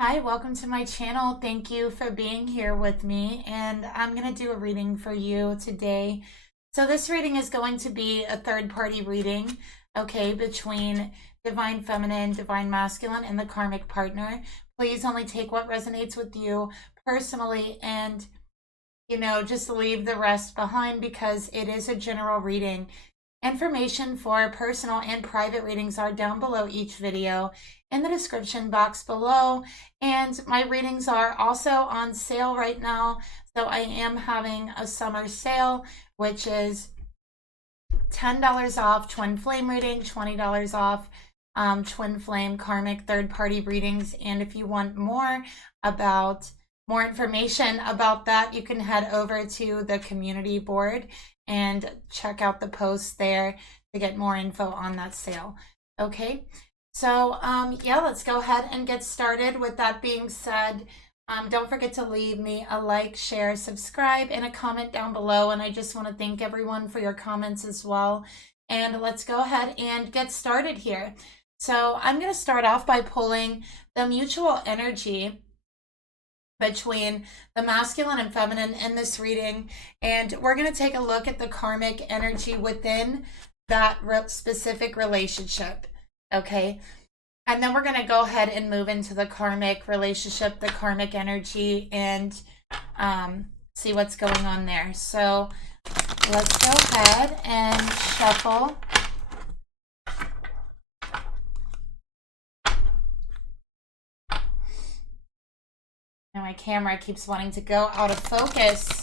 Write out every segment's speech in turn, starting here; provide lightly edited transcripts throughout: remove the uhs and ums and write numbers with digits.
Hi, welcome to my channel. Thank you for being here with me. And I'm going to do a reading for you today. So this reading is going to be a third-party reading, okay, between Divine Feminine, Divine Masculine, and the Karmic partner. Please only take what resonates with you personally and, just leave the rest behind because it is a general reading. Information for personal and private readings are down below each video in the description box below. And my readings are also on sale right now. So I am having a summer sale, which is $10 off twin flame reading, $20 off twin flame karmic third-party readings. And if you want more information about that, you can head over to the community board and check out the posts there to get more info on that sale. Okay, so yeah, let's go ahead and get started. With that being said, don't forget to leave me a like, share, subscribe, and a comment down below. And I just want to thank everyone for your comments as well. And let's go ahead and get started here. So I'm going to start off by pulling the mutual energy between the masculine and feminine in this reading, and we're going to take a look at the karmic energy within that specific relationship. Okay, and then we're going to go ahead and move into the karmic relationship, the karmic energy, and see what's going on there. So let's go ahead and shuffle. And my camera keeps wanting to go out of focus.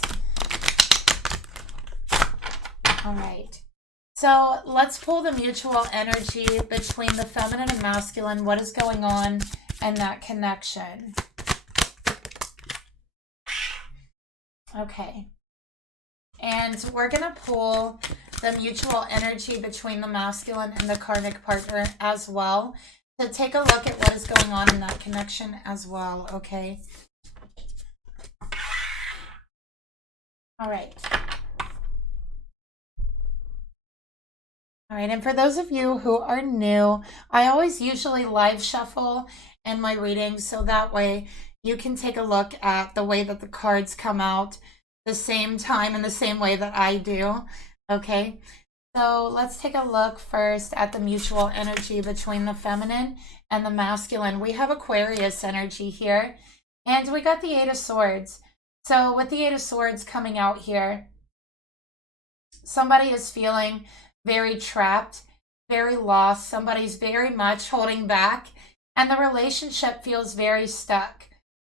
All right. So let's pull the mutual energy between the feminine and masculine. What is going on in that connection? Okay. And we're going to pull the mutual energy between the masculine and the karmic partner as well, to take a look at what is going on in that connection as well. Okay. All right. All right, and for those of you who are new, I always usually live shuffle in my readings, so that way you can take a look at the way that the cards come out the same time in the same way that I do. Okay, so let's take a look first at the mutual energy between the feminine and the masculine. We have Aquarius energy here, and we got the Eight of Swords. So with the Eight of Swords coming out here, somebody is feeling very trapped, very lost. Somebody's very much holding back, and the relationship feels very stuck,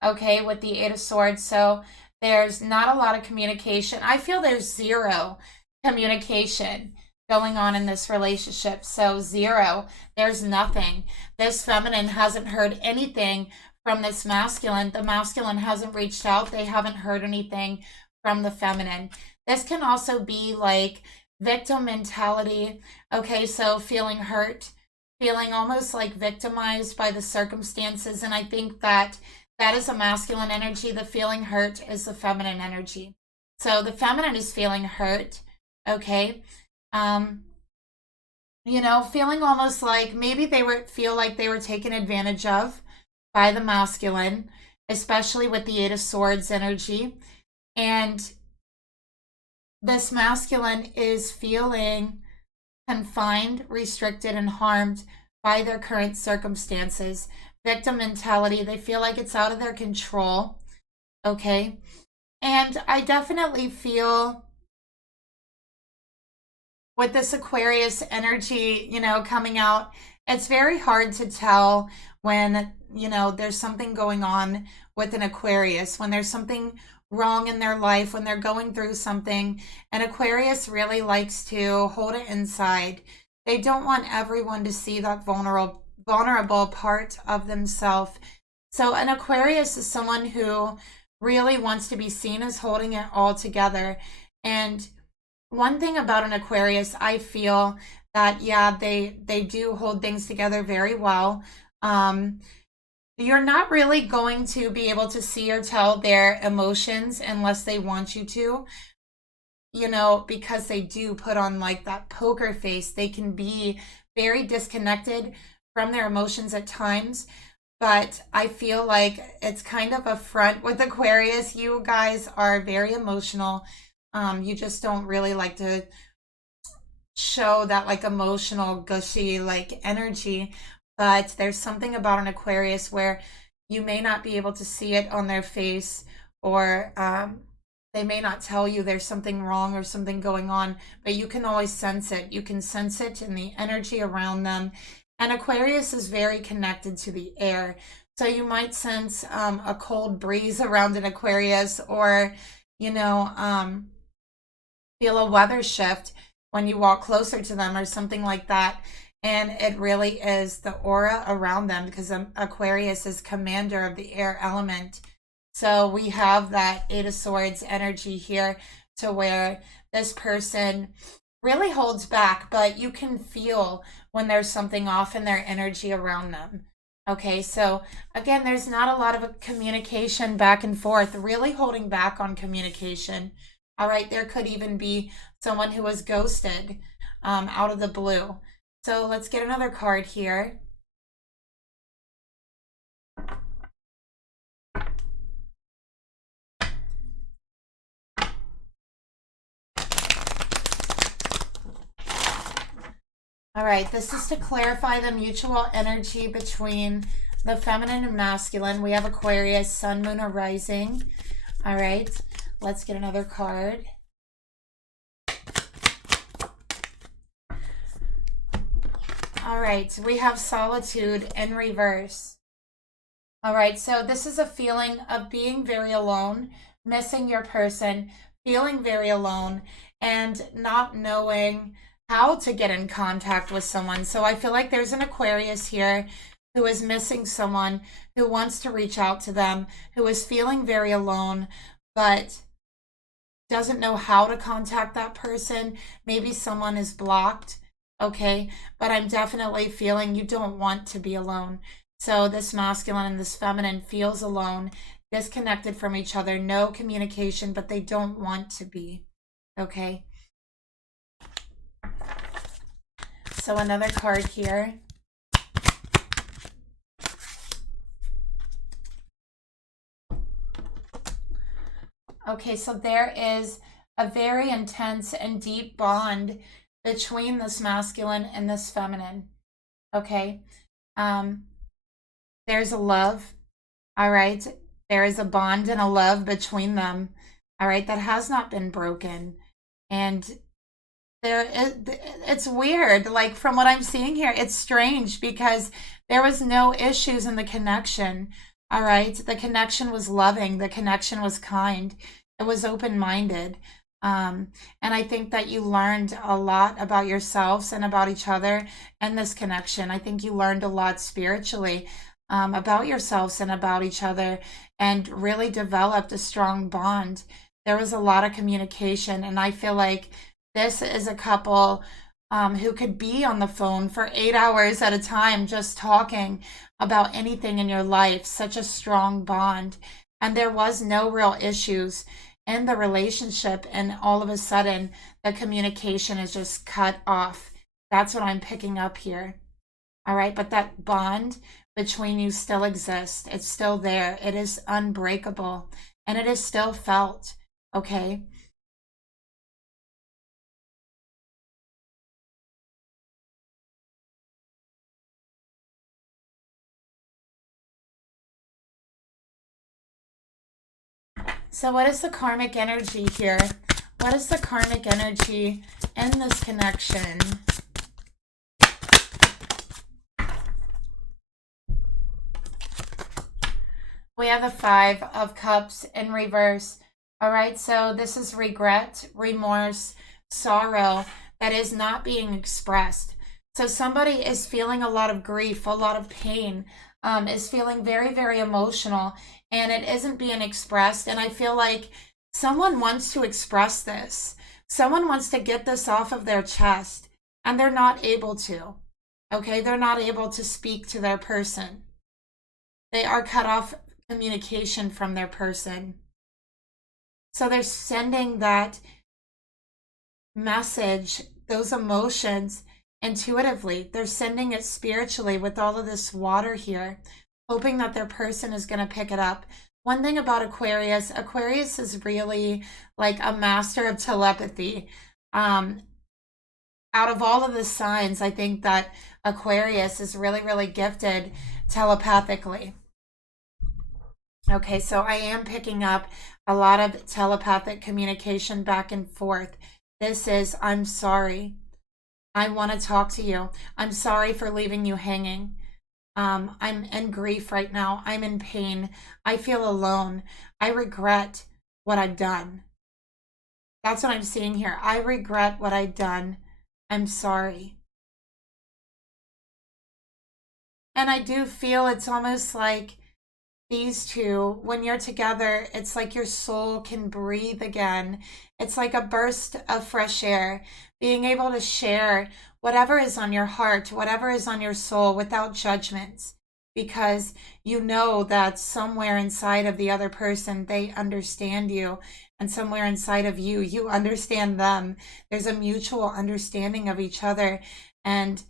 okay, with the Eight of Swords. So there's not a lot of communication. I feel there's zero communication going on in this relationship. So zero, there's nothing. This feminine hasn't heard anything from this masculine. The masculine hasn't reached out. They haven't heard anything from the feminine. This can also be like victim mentality. Okay, so feeling hurt, feeling almost like victimized by the circumstances. And I think that that is a masculine energy. The feeling hurt is the feminine energy. So the feminine is feeling hurt. Okay. Feeling almost like maybe feel like they were taken advantage of by the masculine, especially with the Eight of Swords energy. And this masculine is feeling confined, restricted, and harmed by their current circumstances. Victim mentality, they feel like it's out of their control. Okay. And I definitely feel with this Aquarius energy, coming out, it's very hard to tell when, there's something going on with an Aquarius, when there's something wrong in their life, when they're going through something. And Aquarius really likes to hold it inside. They don't want everyone to see that vulnerable part of themselves. So an Aquarius is someone who really wants to be seen as holding it all together. And one thing about an Aquarius, I feel that, yeah, they do hold things together very well. You're not really going to be able to see or tell their emotions unless they want you to, because they do put on like that poker face. They can be very disconnected from their emotions at times, but I feel like it's kind of a front with Aquarius. You guys are very emotional. You just don't really like to show that like emotional, gushy, like energy. But there's something about an Aquarius where you may not be able to see it on their face, or they may not tell you there's something wrong or something going on, but you can always sense it. You can sense it in the energy around them. And Aquarius is very connected to the air. So you might sense a cold breeze around an Aquarius, or, you know, feel a weather shift when you walk closer to them or something like that. And it really is the aura around them, because Aquarius is commander of the air element. So we have that Eight of Swords energy here, to where this person really holds back, but you can feel when there's something off in their energy around them. Okay, so again, there's not a lot of communication back and forth, really holding back on communication. All right, there could even be someone who was ghosted out of the blue. So let's get another card here. All right, this is to clarify the mutual energy between the feminine and masculine. We have Aquarius, sun, moon, or rising. All right, let's get another card. All right, we have solitude in reverse. All right, so this is a feeling of being very alone, missing your person, feeling very alone, and not knowing how to get in contact with someone. So I feel like there's an Aquarius here who is missing someone, who wants to reach out to them, who is feeling very alone, but doesn't know how to contact that person. Maybe someone is blocked, okay? But I'm definitely feeling you don't want to be alone. So this masculine and this feminine feels alone, disconnected from each other, no communication, but they don't want to be, okay? So another card here. Okay, so there is a very intense and deep bond between this masculine and this feminine, okay? There's a love, all right? There is a bond and a love between them, all right, that has not been broken. And it's weird, like from what I'm seeing here, it's strange, because there was no issues in the connection. All right, the connection was loving, the connection was kind, it was open-minded. And I think that you learned a lot about yourselves and about each other in this connection. I think you learned a lot spiritually about yourselves and about each other, and really developed a strong bond. There was a lot of communication, and I feel like this is a couple who could be on the phone for 8 hours at a time, just talking about anything in your life. Such a strong bond. And there was no real issues in the relationship, and all of a sudden the communication is just cut off. That's what I'm picking up here. All right, but that bond between you still exists. It's still there. It is unbreakable, and it is still felt, okay? So what is the karmic energy here? What is the karmic energy in this connection? We have the Five of Cups in reverse. All right, so this is regret, remorse, sorrow that is not being expressed. So somebody is feeling a lot of grief, a lot of pain, is feeling very, very emotional, and it isn't being expressed. And I feel like someone wants to express this. Someone wants to get this off of their chest, and they're not able to. Okay, they're not able to speak to their person. They are cut off communication from their person. So they're sending that message, those emotions, intuitively. They're sending it spiritually with all of this water here, hoping that their person is going to pick it up. One thing about Aquarius, Aquarius is really like a master of telepathy. Out of all of the signs, I think that Aquarius is really, really gifted telepathically. Okay, so I am picking up a lot of telepathic communication back and forth. This is, I'm sorry. I want to talk to you. I'm sorry for leaving you hanging. I'm in grief right now. I'm in pain. I feel alone. I regret what I've done. That's what I'm seeing here. I regret what I've done. I'm sorry. And I do feel it's almost like these two, when you're together, it's like your soul can breathe again. It's like a burst of fresh air, being able to share whatever is on your heart, whatever is on your soul without judgments, because you know that somewhere inside of the other person, they understand you, and somewhere inside of you, you understand them. There's a mutual understanding of each other, and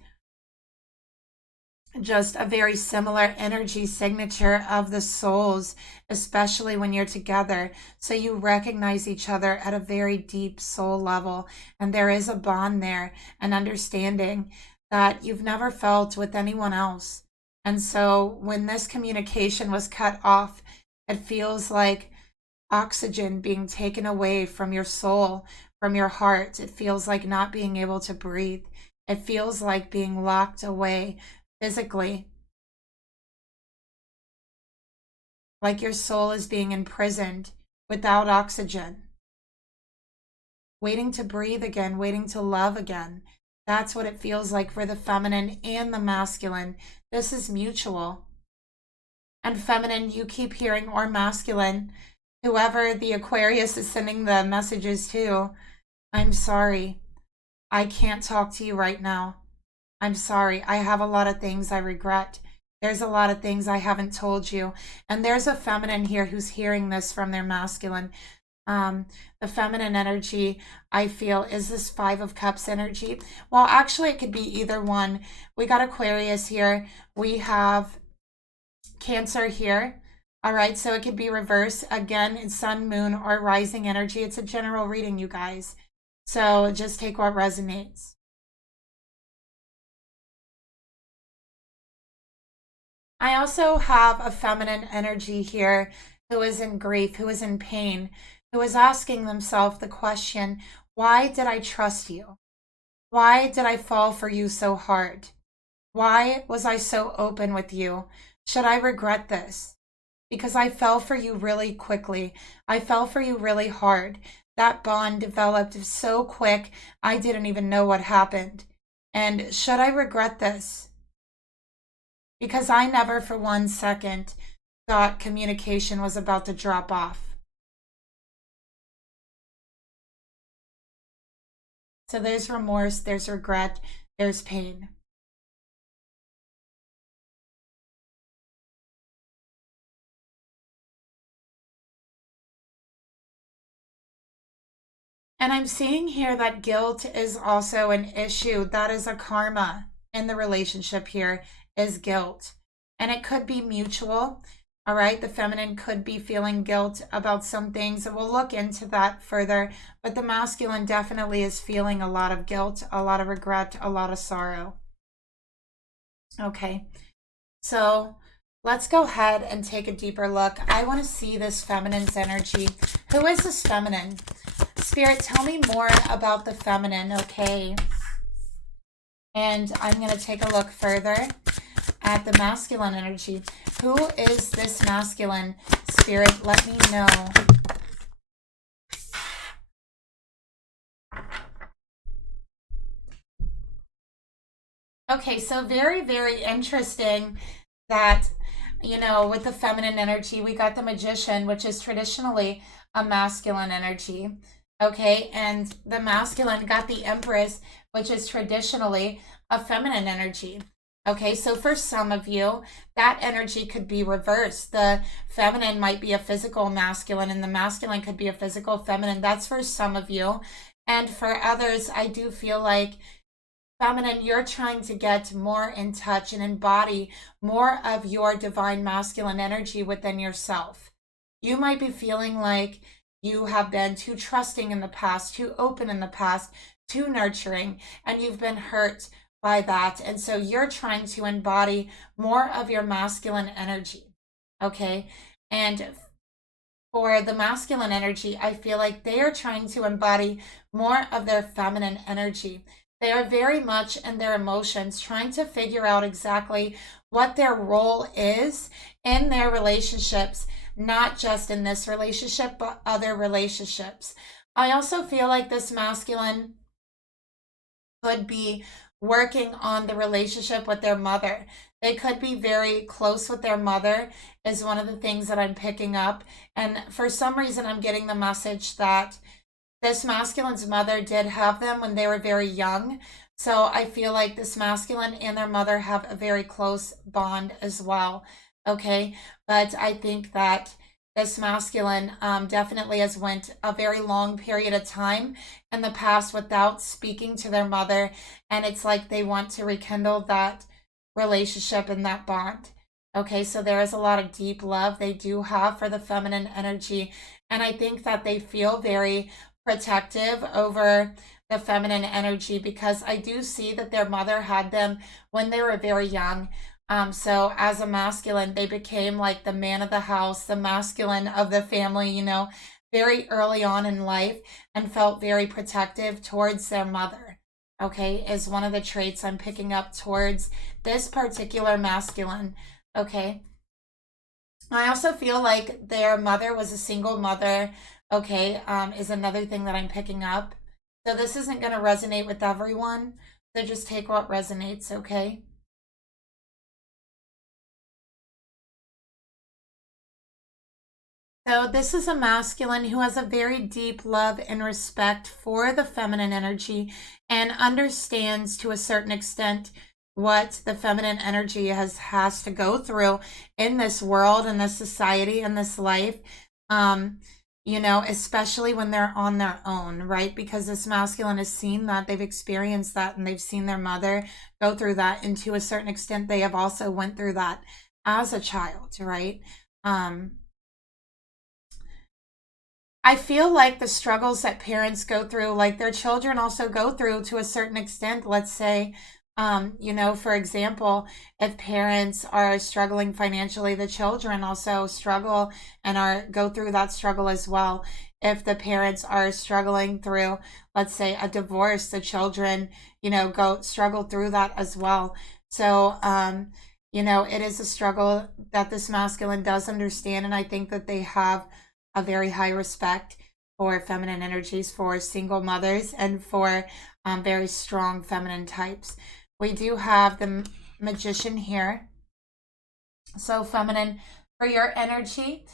just a very similar energy signature of the souls, especially when you're together. So you recognize each other at a very deep soul level, and there is a bond there, an understanding that you've never felt with anyone else. And so when this communication was cut off, it feels like oxygen being taken away from your soul, from your heart. It feels like not being able to breathe. It feels like being locked away physically, like your soul is being imprisoned without oxygen, waiting to breathe again, waiting to love again. That's what it feels like for the feminine and the masculine. This is mutual. And feminine, you keep hearing, or masculine, whoever the Aquarius is sending the messages to, I'm sorry. I can't talk to you right now. I'm sorry. I have a lot of things I regret. There's a lot of things I haven't told you. And there's a feminine here who's hearing this from their masculine. The feminine energy, I feel, is this Five of Cups energy. Well, actually, it could be either one. We got Aquarius here. We have Cancer here. All right, so it could be reverse. Again, it's sun, moon, or rising energy. It's a general reading, you guys. So just take what resonates. I also have a feminine energy here who is in grief, who is in pain, who is asking themselves the question, why did I trust you? Why did I fall for you so hard? Why was I so open with you? Should I regret this? Because I fell for you really quickly. I fell for you really hard. That bond developed so quick, I didn't even know what happened. And should I regret this? Because I never for 1 second thought communication was about to drop off. So there's remorse, there's regret, there's pain. And I'm seeing here that guilt is also an issue. That is a karma in the relationship here, is guilt. And it could be mutual. All right, the feminine could be feeling guilt about some things, and we'll look into that further. But the masculine definitely is feeling a lot of guilt, a lot of regret, a lot of sorrow. Okay, so let's go ahead and take a deeper look. I want to see this feminine's energy. Who is this feminine? Spirit, tell me more about the feminine, okay? And I'm going to take a look further at the masculine energy. Who is this masculine? Spirit, let me know. Okay, so very, very interesting that, you know, with the feminine energy, we got the Magician, which is traditionally a masculine energy. Okay, and the masculine got the Empress, which is traditionally a feminine energy. Okay, so for some of you, that energy could be reversed. The feminine might be a physical masculine, and the masculine could be a physical feminine. That's for some of you. And for others, I do feel like feminine, you're trying to get more in touch and embody more of your divine masculine energy within yourself. You might be feeling like you have been too trusting in the past, too open in the past, too nurturing, and you've been hurt by that. And so you're trying to embody more of your masculine energy. Okay. And for the masculine energy, I feel like they are trying to embody more of their feminine energy. They are very much in their emotions, trying to figure out exactly what their role is in their relationships, not just in this relationship, but other relationships. I also feel like this masculine could be working on the relationship with their mother. They could be very close with their mother, is one of the things that I'm picking up. And for some reason, I'm getting the message that this masculine's mother did have them when they were very young. So I feel like this masculine and their mother have a very close bond as well. Okay. But I think that this masculine definitely has went a very long period of time in the past without speaking to their mother. And it's like they want to rekindle that relationship and that bond. Okay, so there is a lot of deep love they do have for the feminine energy. And I think that they feel very protective over the feminine energy because I do see that their mother had them when they were very young. So as a masculine, they became like the man of the house, the masculine of the family, you know, very early on in life and felt very protective towards their mother. Okay, is one of the traits I'm picking up towards this particular masculine. Okay. I also feel like their mother was a single mother. Okay, is another thing that I'm picking up. So this isn't going to resonate with everyone. So just take what resonates, okay? So this is a masculine who has a very deep love and respect for the feminine energy and understands to a certain extent what the feminine energy has to go through in this world, in this society, in this life. You know, especially when they're on their own, right? Because this masculine has seen that, they've experienced that, and they've seen their mother go through that. And to a certain extent, they have also went through that as a child, right? I feel like the struggles that parents go through, like their children also go through to a certain extent. Let's say, you know, for example, if parents are struggling financially, the children also struggle and go through that struggle as well. If the parents are struggling through, let's say, a divorce, the children, you know, struggle through that as well. So, you know, it is a struggle that this masculine does understand, and I think that they have a very high respect for feminine energies, for single mothers, and for very strong feminine types. We do have the Magician here. So feminine, for your energy,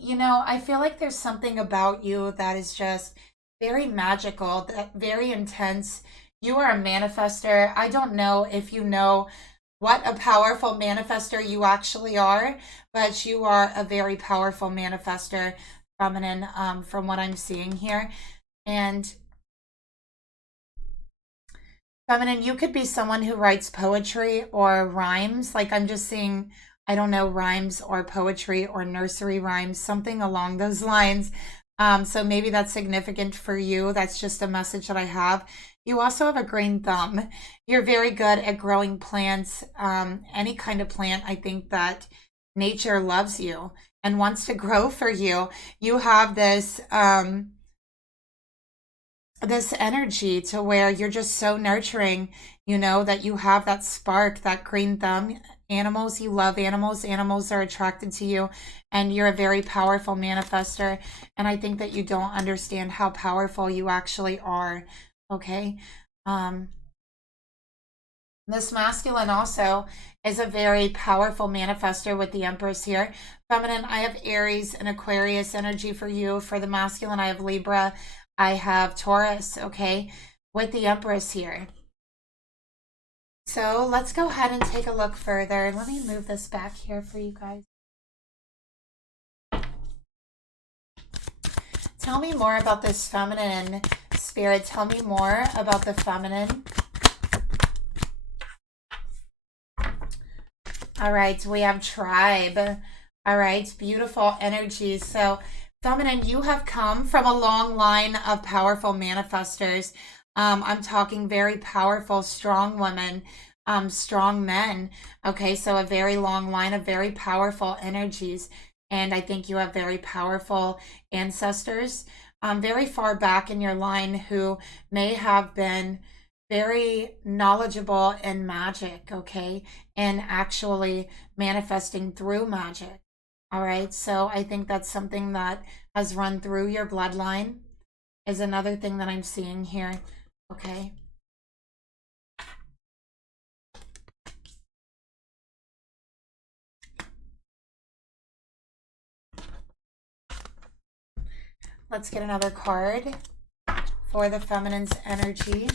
you know, I feel like there's something about you that is just very magical, that very intense. You are a manifester. I don't know if you know what a powerful manifester you actually are, but you are a very powerful manifester, feminine, from what I'm seeing here. And feminine, you could be someone who writes poetry or rhymes. Like I'm just seeing, I don't know, rhymes or poetry or nursery rhymes, something along those lines. So maybe that's significant for you. That's just a message that I have. You also have a green thumb. You're very good at growing plants, any kind of plant. I think that nature loves you and wants to grow for you. You have this this energy to where you're just so nurturing, you know, that you have that spark, that green thumb. Animals, you love animals. Animals are attracted to you, and you're a very powerful manifester. And I think that you don't understand how powerful you actually are. Okay. This masculine also is a very powerful manifester with the Empress here. Feminine, I have Aries and Aquarius energy for you. For the masculine, I have Libra. I have Taurus, okay, with the Empress here. So let's go ahead and take a look further. Let me move this back here for you guys. Tell me more about this feminine spirit. Tell me more about the feminine. All right, we have tribe. All right, beautiful energy. So, feminine, you have come from a long line of powerful manifestors. I'm talking very powerful, strong women, strong men. Okay, so a very long line of very powerful energies. And I think you have very powerful ancestors, very far back in your line who may have been very knowledgeable in magic, okay, and actually manifesting through magic. All right, so I think that's something that has run through your bloodline, is another thing that I'm seeing here, okay. Let's get another card for the feminine's energy.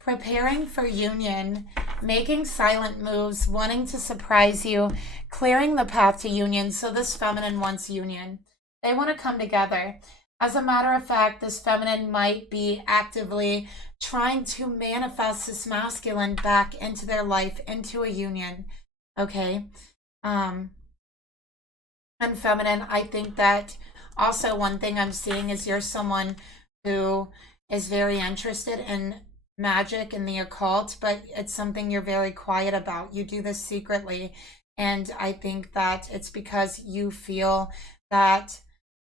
Preparing for union, making silent moves, wanting to surprise you, clearing the path to union. So this feminine wants union. They want to come together. As a matter of fact, this feminine might be actively trying to manifest this masculine back into their life, into a union. Okay. And feminine, I think that also one thing I'm seeing is you're someone who is very interested in magic and the occult, but it's something you're very quiet about. You do this secretly. And I think that it's because you feel that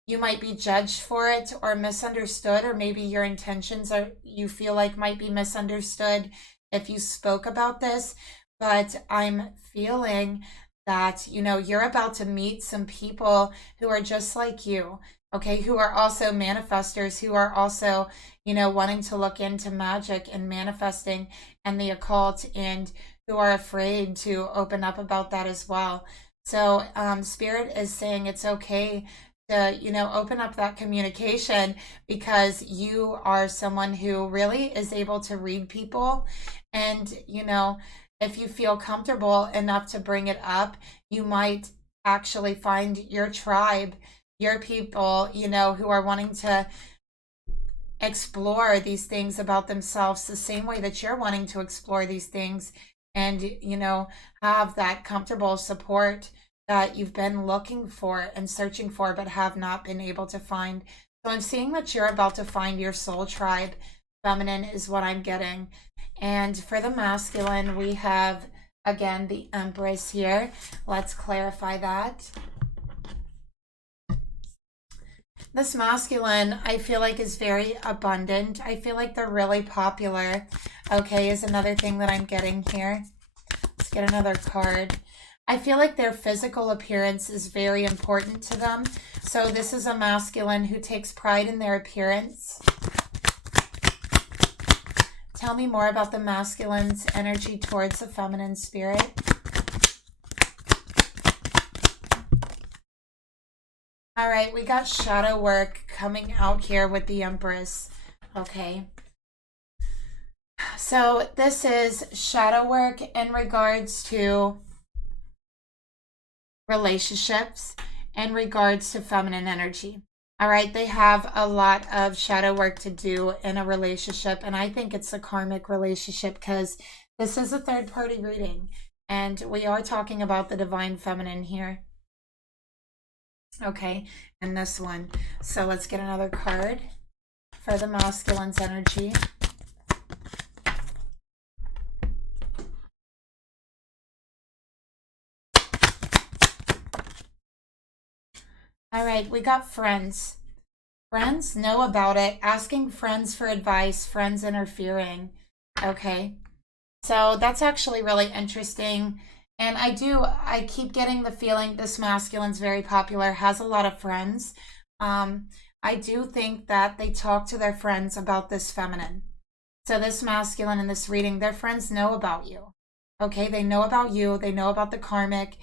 you might be judged for it or misunderstood, or maybe your intentions are, you feel like, might be misunderstood if you spoke about this. But I'm feeling that, you know, you're about to meet some people who are just like you, okay, who are also manifestors, who are also, you know, wanting to look into magic and manifesting and the occult, and who are afraid to open up about that as well. So Spirit is saying it's okay to, you know, open up that communication, because you are someone who really is able to read people. And, you know, if you feel comfortable enough to bring it up, you might actually find your tribe, your people, you know, who are wanting to explore these things about themselves the same way that you're wanting to explore these things, and, you know, have that comfortable support that you've been looking for and searching for but have not been able to find. So I'm seeing that you're about to find your soul tribe, feminine, is what I'm getting. And for the masculine, we have, again, the Empress here. Let's clarify that. This masculine, I feel like, is very abundant. I feel like they're really popular, okay, is another thing that I'm getting here. Let's get another card. I feel like their physical appearance is very important to them. So this is a masculine who takes pride in their appearance. Tell me more about the masculine's energy towards the feminine spirit. All right, we got shadow work coming out here with the Empress. Okay. So this is shadow work in regards to relationships, in regards to feminine energy. All right, they have a lot of shadow work to do in a relationship, and I think it's a karmic relationship, because this is a third-party reading, and we are talking about the divine feminine here. Okay, and this one. So let's get another card for the masculine's energy. All right, we got friends. Friends know about it, asking friends for advice, friends interfering. Okay, so that's actually really interesting. And I keep getting the feeling this masculine's very popular, has a lot of friends. I do think that they talk to their friends about this feminine. So this masculine in this reading, their friends know about you. Okay, they know about you. They know about the karmic.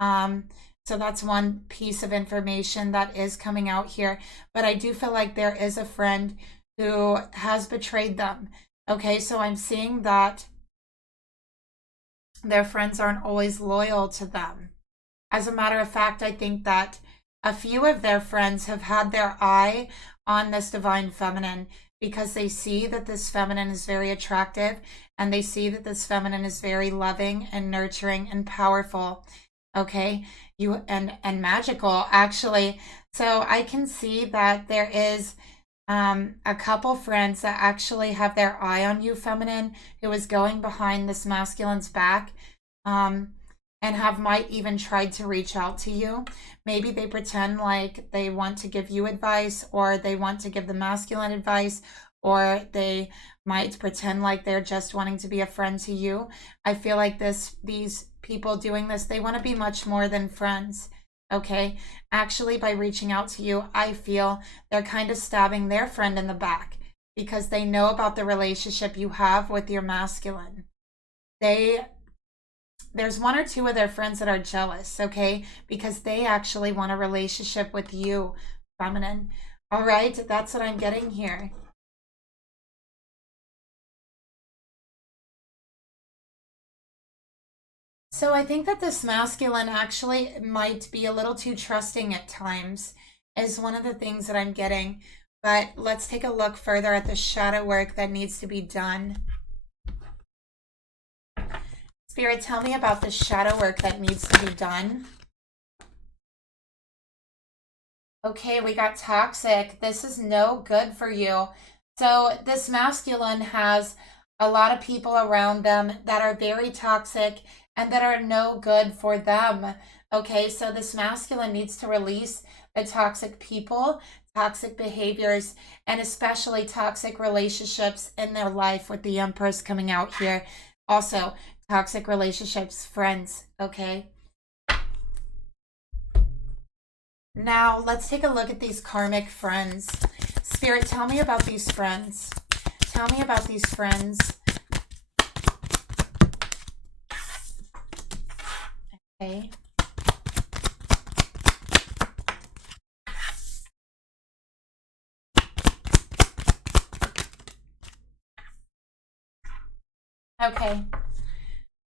So that's one piece of information that is coming out here. But I do feel like there is a friend who has betrayed them. Okay, so I'm seeing that their friends aren't always loyal to them. As a matter of fact, I think that a few of their friends have had their eye on this divine feminine, because they see that this feminine is very attractive, and they see that this feminine is very loving and nurturing and powerful. Okay, you and magical, actually. So I can see that there is a couple friends that actually have their eye on you, feminine, who is going behind this masculine's back, and might even tried to reach out to you. Maybe they pretend like they want to give you advice, or they want to give the masculine advice, or they might pretend like they're just wanting to be a friend to you. I feel like these people doing this, they want to be much more than friends. Okay, actually, by reaching out to you, I feel they're kind of stabbing their friend in the back because they know about the relationship you have with your masculine. There's one or two of their friends that are jealous, okay, because they actually want a relationship with you, feminine. All right, that's what I'm getting here. So I think that this masculine actually might be a little too trusting at times, is one of the things that I'm getting. But let's take a look further at the shadow work that needs to be done. Spirit, tell me about the shadow work that needs to be done. Okay, we got toxic. This is no good for you. So this masculine has a lot of people around them that are very toxic and that are no good for them. Okay, so this masculine needs to release the toxic people, toxic behaviors, and especially toxic relationships in their life, with the Empress coming out here. Also, toxic relationships, friends, okay? Now, let's take a look at these karmic friends. Spirit, tell me about these friends. Tell me about these friends. Okay. Okay.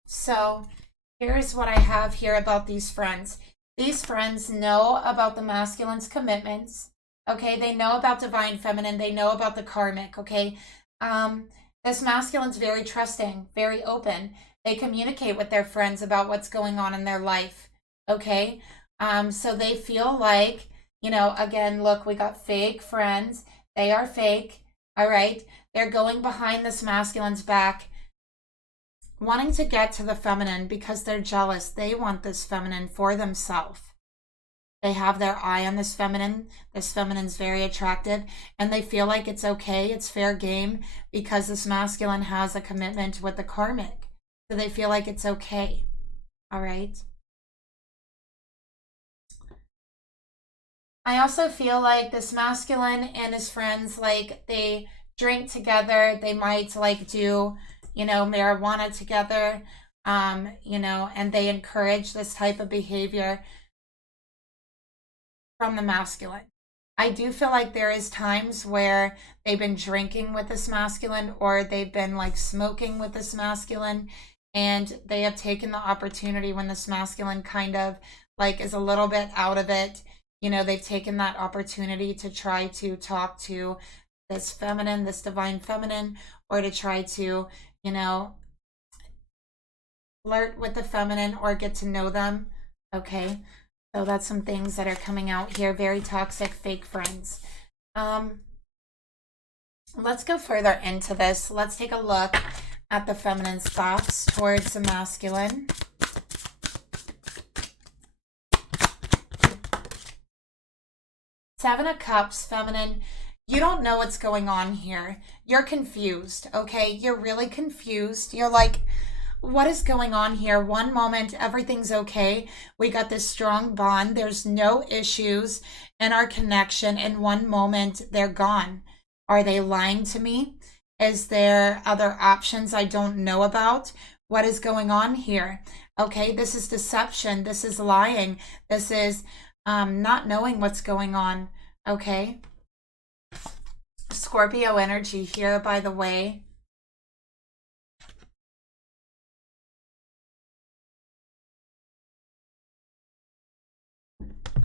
So, here's what I have here about these friends. These friends know about the masculine's commitments. Okay, they know about divine feminine. They know about the karmic. Okay, this masculine's very trusting, very open. They communicate with their friends about what's going on in their life. Okay, so they feel like, you know, again, look, we got fake friends. They are fake. All right, they're going behind this masculine's back, wanting to get to the feminine because they're jealous. They want this feminine for themselves. They have their eye on this feminine. This feminine's very attractive, and they feel like it's okay, it's fair game, because this masculine has a commitment with the karmic. So they feel like it's okay. All right. I also feel like this masculine and his friends, like, they drink together. They might like do, you know, marijuana together, you know, and they encourage this type of behavior from the masculine. I do feel like there is times where they've been drinking with this masculine, or they've been like smoking with this masculine, and they have taken the opportunity when this masculine kind of like is a little bit out of it. You know, they've taken that opportunity to try to talk to this feminine, this divine feminine, or to try to, you know, flirt with the feminine or get to know them. Okay, so that's some things that are coming out here. Very toxic, fake friends. Let's go further into this. Let's take a look at the feminine's thoughts towards the masculine. Seven of Cups, feminine. You don't know what's going on here. You're confused, okay? You're really confused. You're like, what is going on here? One moment, everything's okay. We got this strong bond. There's no issues in our connection. In one moment, they're gone. Are they lying to me? Is there other options I don't know about? What is going on here? Okay, this is deception. This is lying. This is not knowing what's going on. Okay. Scorpio energy here, by the way.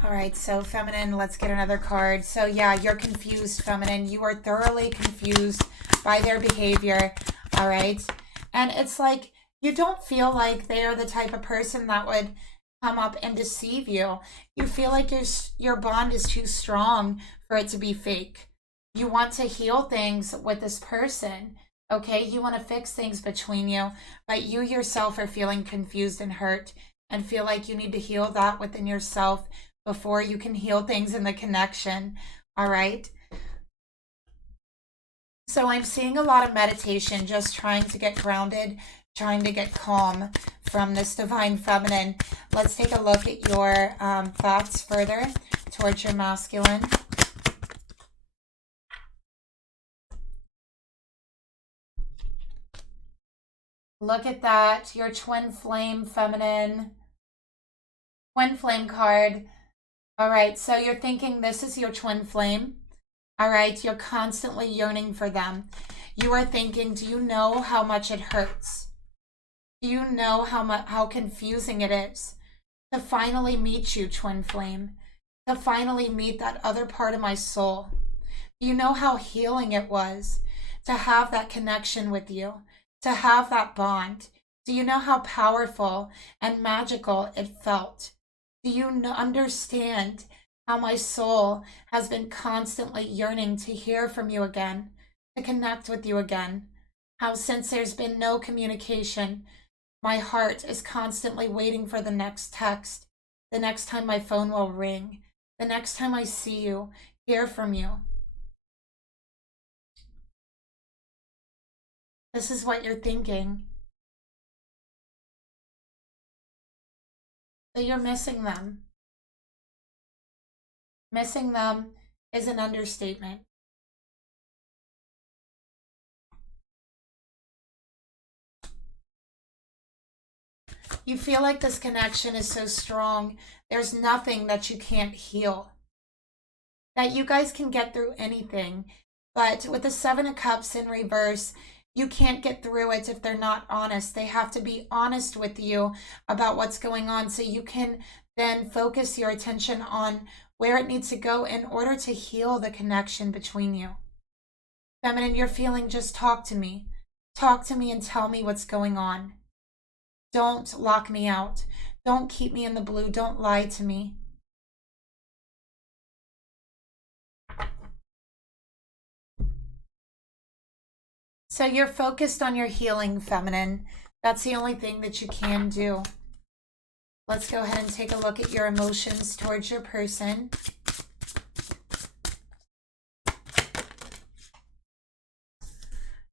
All right, so feminine, let's get another card. So yeah, you're confused, feminine. You are thoroughly confused by their behavior. All right. And it's like you don't feel like they are the type of person that would come up and deceive you. You feel like your bond is too strong for it to be fake. You want to heal things with this person. Okay, you want to fix things between you, but you yourself are feeling confused and hurt and feel like you need to heal that within yourself before you can heal things in the connection. All right. So I'm seeing a lot of meditation, just trying to get grounded, trying to get calm from this divine feminine. Let's take a look at your thoughts further towards your masculine. Look at that, your twin flame feminine, twin flame card. All right, so you're thinking this is your twin flame. All right, you're constantly yearning for them. You are thinking, do you know how much it hurts? Do you know how confusing it is to finally meet you, twin flame? To finally meet that other part of my soul? Do you know how healing it was to have that connection with you? To have that bond? Do you know how powerful and magical it felt? Do you understand how my soul has been constantly yearning to hear from you again, to connect with you again? How since there's been no communication, my heart is constantly waiting for the next text, the next time my phone will ring, the next time I see you, hear from you. This is what you're thinking. So you're missing them. Missing them is an understatement. You feel like this connection is so strong, there's nothing that you can't heal. That you guys can get through anything. But with the Seven of Cups in reverse, you can't get through it if they're not honest. They have to be honest with you about what's going on so you can then focus your attention on where it needs to go in order to heal the connection between you. Feminine, you're feeling just talk to me. Talk to me and tell me what's going on. Don't lock me out. Don't keep me in the blue. Don't lie to me. So you're focused on your healing, feminine. That's the only thing that you can do. Let's go ahead and take a look at your emotions towards your person.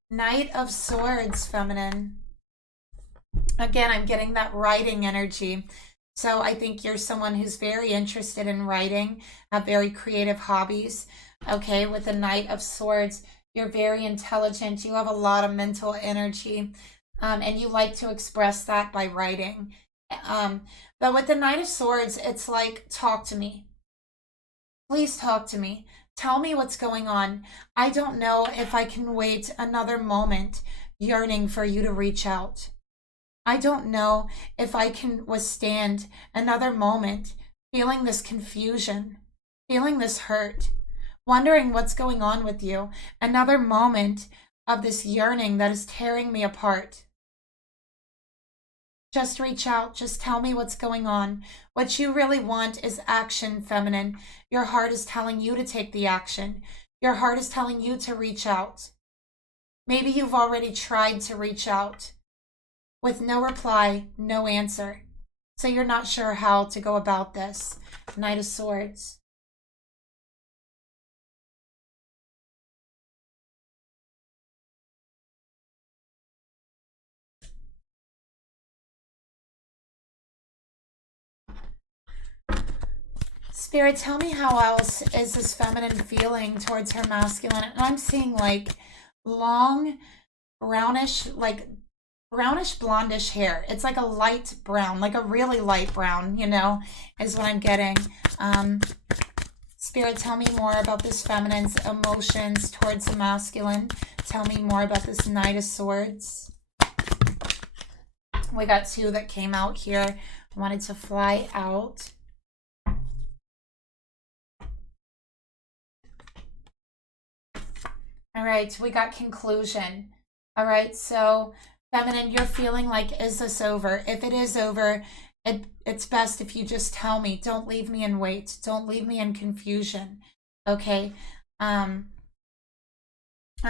Knight of Swords, feminine. Again, I'm getting that writing energy. So I think you're someone who's very interested in writing, have very creative hobbies. Okay, with the Knight of Swords, you're very intelligent. You have a lot of mental energy, and you like to express that by writing. But with the Knight of Swords, it's like, talk to me. Please talk to me. Tell me what's going on. I don't know if I can wait another moment yearning for you to reach out. I don't know if I can withstand another moment feeling this confusion, feeling this hurt, wondering what's going on with you. Another moment of this yearning that is tearing me apart. Just reach out. Just tell me what's going on. What you really want is action, feminine. Your heart is telling you to take the action. Your heart is telling you to reach out. Maybe you've already tried to reach out with no reply, no answer. So you're not sure how to go about this. Knight of Swords. Spirit, tell me how else is this feminine feeling towards her masculine? And I'm seeing like long, brownish, like brownish blondish hair. It's like a light brown, like a really light brown, you know, is what I'm getting. Spirit, tell me more about this feminine's emotions towards the masculine. Tell me more about this Knight of Swords. We got two that came out here. Wanted to fly out. All right, we got conclusion. All right, so feminine, you're feeling like, is this over? If it is over, it's best if you just tell me. Don't leave me in wait. Don't leave me in confusion. Okay. And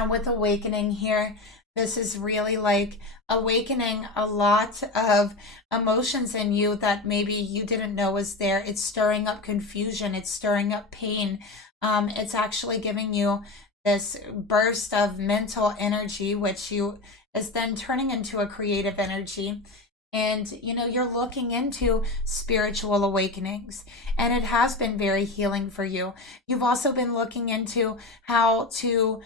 with awakening here, this is really like awakening a lot of emotions in you that maybe you didn't know was there. It's stirring up confusion. It's stirring up pain. It's actually giving you this burst of mental energy, which you is then turning into a creative energy. And you know, you're looking into spiritual awakenings, and it has been very healing for you. You've also been looking into how to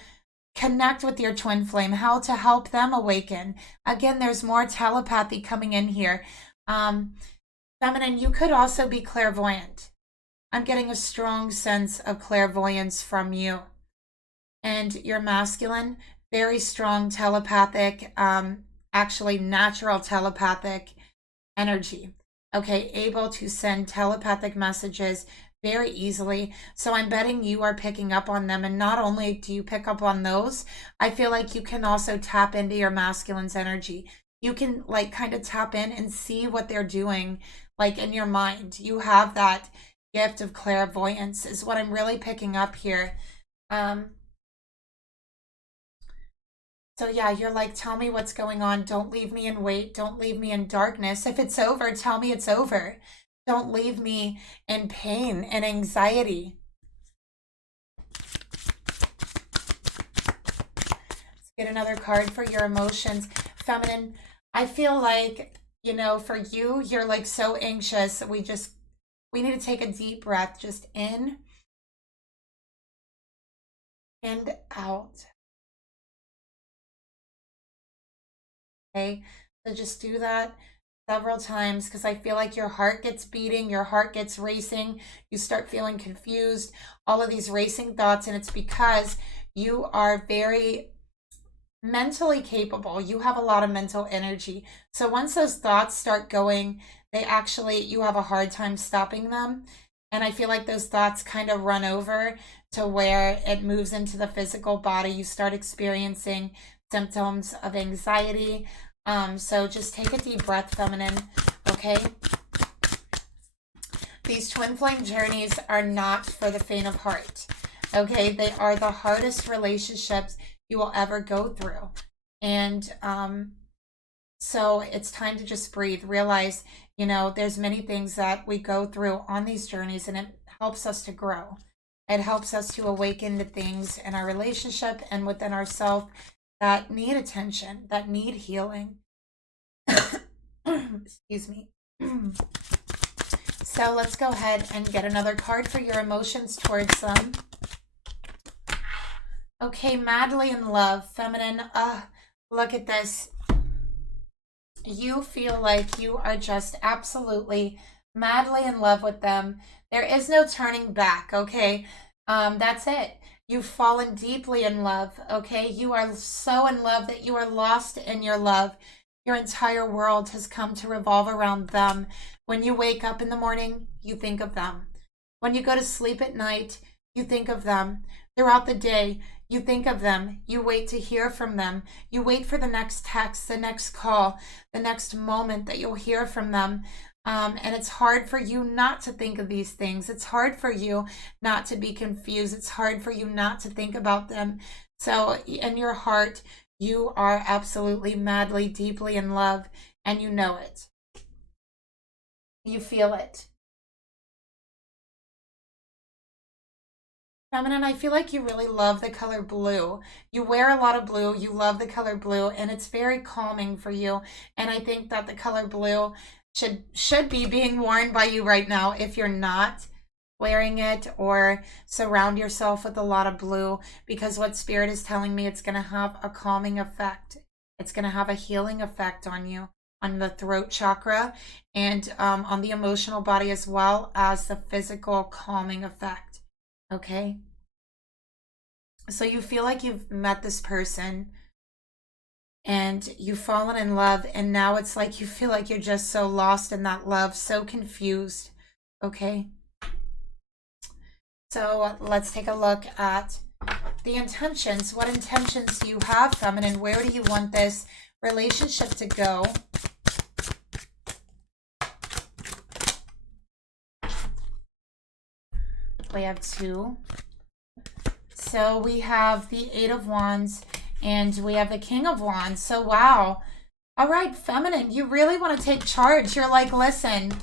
connect with your twin flame, how to help them awaken. Again, there's more telepathy coming in here. Feminine, you could also be clairvoyant. I'm getting a strong sense of clairvoyance from you. And your masculine, very strong telepathic, actually natural telepathic energy. Okay, able to send telepathic messages very easily. So I'm betting you are picking up on them. And not only do you pick up on those, I feel like you can also tap into your masculine's energy. You can like kind of tap in and see what they're doing, like in your mind. You have that gift of clairvoyance is what I'm really picking up here. So yeah, you're like, tell me what's going on. Don't leave me in wait. Don't leave me in darkness. If it's over, tell me it's over. Don't leave me in pain and anxiety. Let's get another card for your emotions. Feminine, I feel like, you know, for you, you're like so anxious. We need to take a deep breath, just in and out. Okay, so just do that several times because I feel like your heart gets beating, your heart gets racing, you start feeling confused, all of these racing thoughts, and it's because you are very mentally capable. You have a lot of mental energy. So once those thoughts start going, you have a hard time stopping them. And I feel like those thoughts kind of run over to where it moves into the physical body. You start experiencing symptoms of anxiety. So just take a deep breath, feminine, okay? These twin flame journeys are not for the faint of heart, okay? They are the hardest relationships you will ever go through. And so it's time to just breathe. Realize, you know, there's many things that we go through on these journeys, and it helps us to grow. It helps us to awaken to things in our relationship and within ourselves that need attention, that need healing. Excuse me. So let's go ahead and get another card for your emotions towards them. Okay, madly in love, feminine. Look at this. You feel like you are just absolutely madly in love with them. There is no turning back, okay? That's it. You've fallen deeply in love, okay? You are so in love that you are lost in your love. Your entire world has come to revolve around them. When you wake up in the morning, you think of them. When you go to sleep at night, you think of them. Throughout the day, you think of them. You wait to hear from them. You wait for the next text, the next call, the next moment that you'll hear from them. And it's hard for you not to think of these things. It's hard for you not to be confused. It's hard for you not to think about them. So in your heart, you are absolutely madly, deeply in love, and you know it. You feel it. Feminine, I feel like you really love the color blue. You wear a lot of blue. You love the color blue, and it's very calming for you. And I think that the color blue should be being worn by you right now if you're not wearing it, or surround yourself with a lot of blue, because what Spirit is telling me, it's going to have a calming effect. It's going to have a healing effect on you, on the throat chakra, and on the emotional body, as well as the physical calming effect. Okay? So you feel like you've met this person and you've fallen in love, and now it's like you feel like you're just so lost in that love, so confused. Okay? So let's take a look at the intentions. What intentions do you have, feminine? Where do you want this relationship to go? We have 2. So we have the 8 of Wands and we have the King of Wands. So wow. All right, feminine, you really want to take charge. You're like, listen,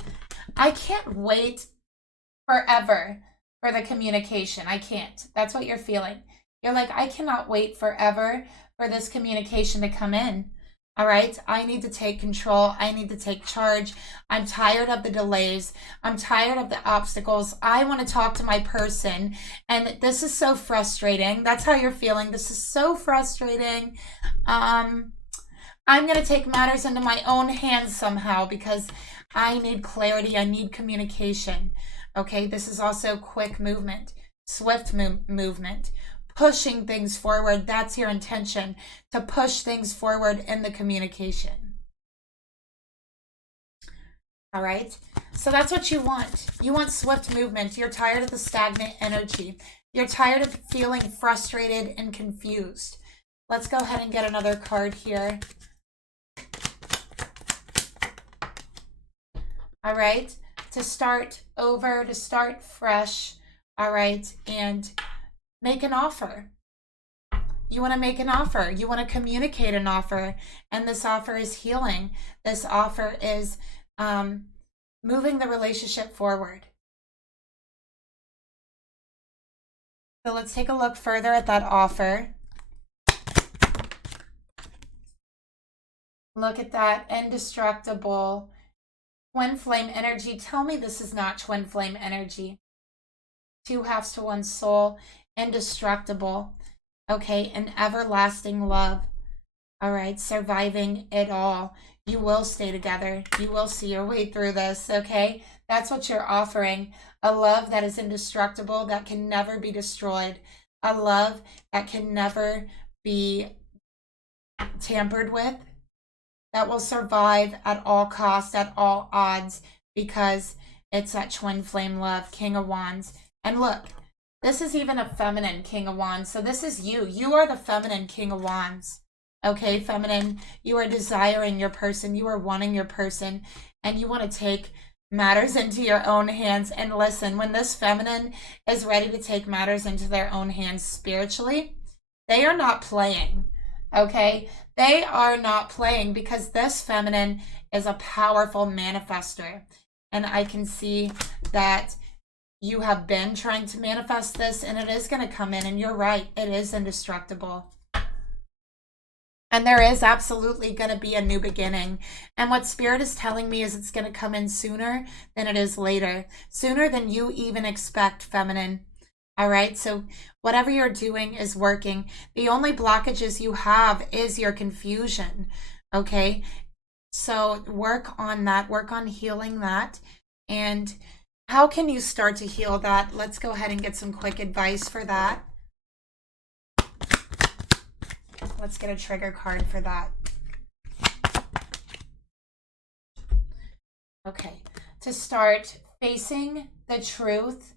I can't wait forever for the communication. I can't. That's what you're feeling. You're like, I cannot wait forever for this communication to come in. All right, I need to take control. I need to take charge. I'm tired of the delays. I'm tired of the obstacles. I want to talk to my person. And this is so frustrating. That's how you're feeling. This is so frustrating. I'm going to take matters into my own hands somehow because I need clarity. I need communication. Okay, this is also quick movement, swift movement. Pushing things forward. That's your intention, to push things forward in the communication. All right, so that's what you want. You want swift movement. You're tired of the stagnant energy. You're tired of feeling frustrated and confused. Let's go ahead and get another card here. All right, to start over, to start fresh. All right, and make an offer. You want to make an offer. You want to communicate an offer. And this offer is healing. This offer is moving the relationship forward. So let's take a look further at that offer. Look at that indestructible twin flame energy. Tell me this is not twin flame energy. 2 halves to 1 soul. Indestructible, okay, an everlasting love. All right, surviving it all. You will stay together. You will see your way through this, okay? That's what you're offering. A love that is indestructible, that can never be destroyed. A love that can never be tampered with, that will survive at all costs, at all odds, because it's that twin flame love, King of Wands. And look, this is even a feminine King of Wands. So this is you. You are the feminine King of Wands. Okay, feminine, you are desiring your person. You are wanting your person. And you want to take matters into your own hands. And listen, when this feminine is ready to take matters into their own hands spiritually, they are not playing. Okay, they are not playing, because this feminine is a powerful manifester. And I can see that you have been trying to manifest this, and it is going to come in. And you're right, it is indestructible. And there is absolutely going to be a new beginning. And what Spirit is telling me is it's going to come in sooner than it is later. Sooner than you even expect, feminine. All right, so whatever you're doing is working. The only blockages you have is your confusion. Okay, so work on that. Work on healing that. And how can you start to heal that? Let's go ahead and get some quick advice for that. Let's get a trigger card for that. Okay, to start facing the truth,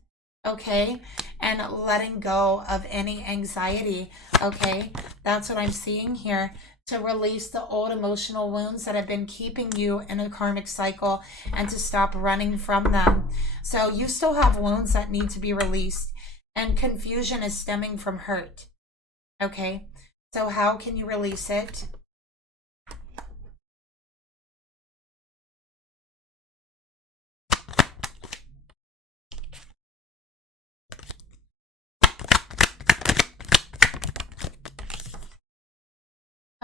okay, and letting go of any anxiety, okay? That's what I'm seeing here. To release the old emotional wounds that have been keeping you in a karmic cycle, and to stop running from them. So you still have wounds that need to be released, and confusion is stemming from hurt, okay? So how can you release it?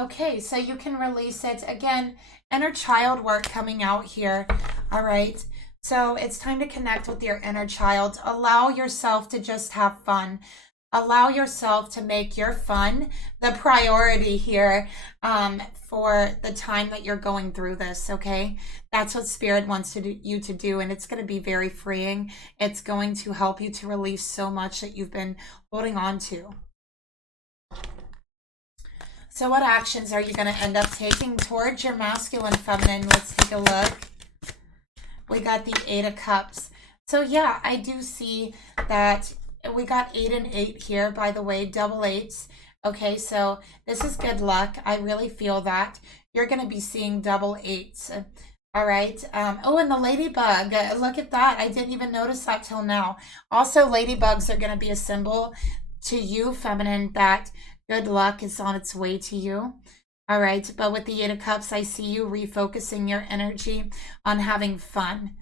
Okay, so you can release it. Again, inner child work coming out here. All right, so it's time to connect with your inner child. Allow yourself to just have fun. Allow yourself to make your fun the priority here for the time that you're going through this, okay? That's what Spirit wants you to do, and it's going to be very freeing. It's going to help you to release so much that you've been holding on to. So what actions are you going to end up taking towards your masculine, feminine? Let's take a look. We got the 8 of Cups. So yeah, I do see that we got 8 and 8 here, by the way, double eights. Okay, so this is good luck. I really feel that. You're going to be seeing double eights. All right. Oh, and the ladybug. Look at that. I didn't even notice that till now. Also, ladybugs are going to be a symbol to you, feminine, that good luck is on its way to you. All right. But with the 8 of Cups, I see you refocusing your energy on having fun.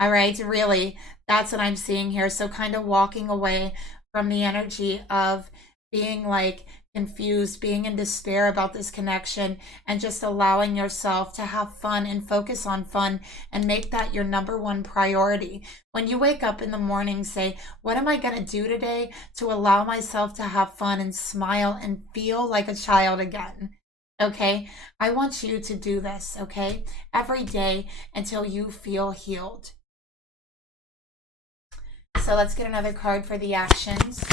All right. Really, that's what I'm seeing here. So kind of walking away from the energy of being like confused, being in despair about this connection, and just allowing yourself to have fun and focus on fun and make that your #1 priority. When you wake up in the morning, say, what am I going to do today to allow myself to have fun and smile and feel like a child again? Okay, I want you to do this, okay, every day until you feel healed. So let's get another card for the actions.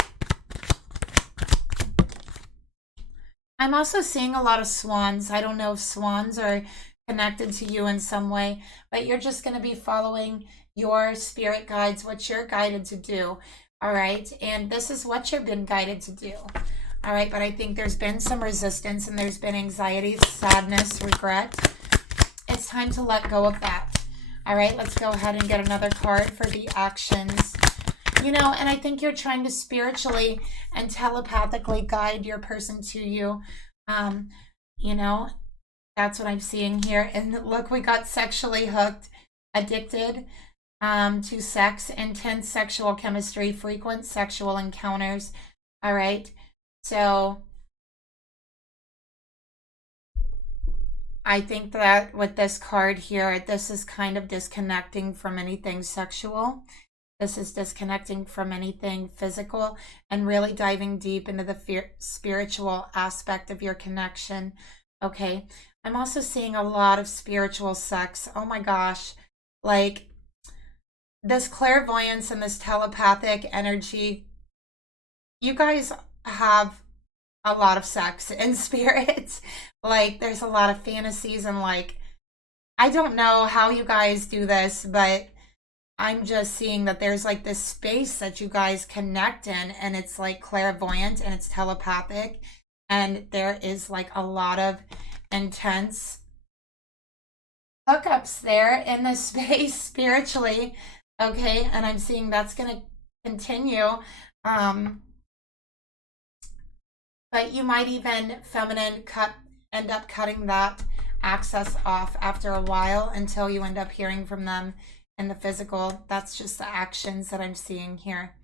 I'm also seeing a lot of swans. I don't know if swans are connected to you in some way, but you're just going to be following your spirit guides, what you're guided to do. All right. And this is what you've been guided to do. All right. But I think there's been some resistance and there's been anxiety, sadness, regret. It's time to let go of that. All right. Let's go ahead and get another card for the actions. You know, and I think you're trying to spiritually and telepathically guide your person to you. You know, that's what I'm seeing here. And look, we got sexually hooked, addicted to sex, intense sexual chemistry, frequent sexual encounters. All right. So I think that with this card here, this is kind of disconnecting from anything sexual. This is disconnecting from anything physical and really diving deep into the spiritual aspect of your connection. Okay. I'm also seeing a lot of spiritual sex. Oh my gosh. Like this clairvoyance and this telepathic energy. You guys have a lot of sex in spirit. Like there's a lot of fantasies and like, I don't know how you guys do this, but I'm just seeing that there's like this space that you guys connect in, and it's like clairvoyant and it's telepathic, and there is like a lot of intense hookups there in this space spiritually. Okay, and I'm seeing that's going to continue. But you might even, feminine, end up cutting that access off after a while until you end up hearing from them in the physical. That's just the actions that I'm seeing here.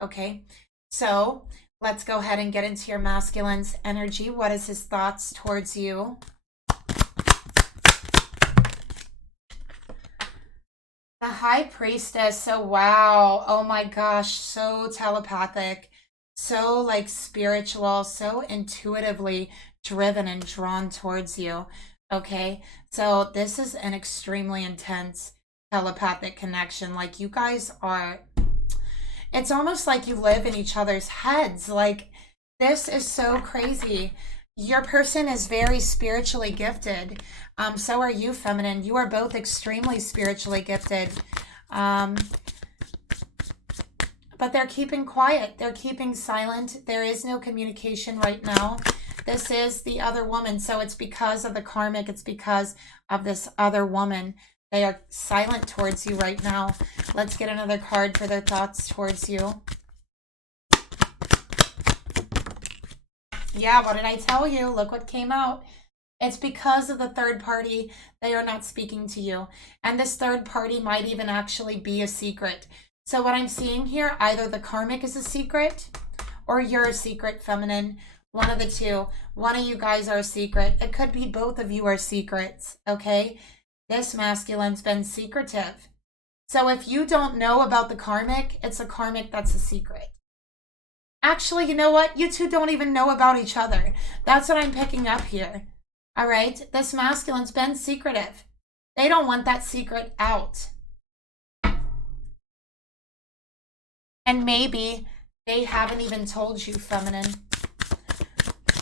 Okay, so let's go ahead and get into your masculine's energy. What is his thoughts towards you? The High Priestess. So wow, oh my gosh, so telepathic, so like spiritual, so intuitively driven and drawn towards you. Okay, so this is an extremely intense telepathic connection. Like you guys are, it's almost like you live in each other's heads. Like this is so crazy. Your person is very spiritually gifted. So are you, feminine. You are both extremely spiritually gifted. But they're keeping quiet. They're keeping silent. There is no communication right now. This is the other woman. So it's because of the karmic. It's because of this other woman. They are silent towards you right now. Let's get another card for their thoughts towards you. Yeah, what did I tell you? Look what came out. It's because of the third party. They are not speaking to you. And this third party might even actually be a secret. So what I'm seeing here, either the karmic is a secret or you're a secret, feminine. One of the two. One of you guys are a secret. It could be both of you are secrets, okay? This masculine's been secretive. So if you don't know about the karmic, it's a karmic that's a secret. Actually, you know what? You two don't even know about each other. That's what I'm picking up here. All right? This masculine's been secretive. They don't want that secret out. And maybe they haven't even told you, feminine.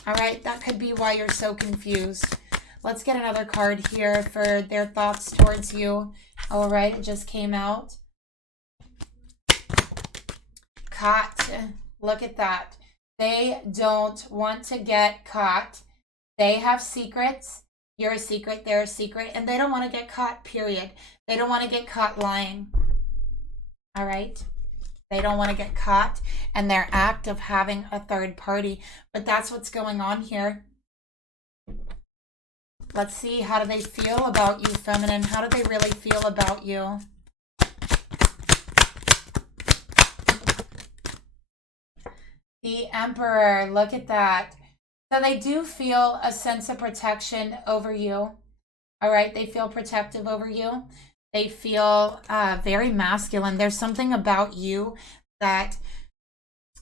All right? That could be why you're so confused. Let's get another card here for their thoughts towards you. All right, it just came out. caught. Look at that. They don't want to get caught. They have secrets. You're a secret, they're a secret, and they don't want to get caught, period. They don't want to get caught lying. All right? They don't want to get caught in their act of having a third party. But that's what's going on here. Let's see, how do they feel about you, feminine? How do they really feel about you? The Emperor, look at that. So they do feel a sense of protection over you. All right, they feel protective over you. They feel very masculine. There's something about you that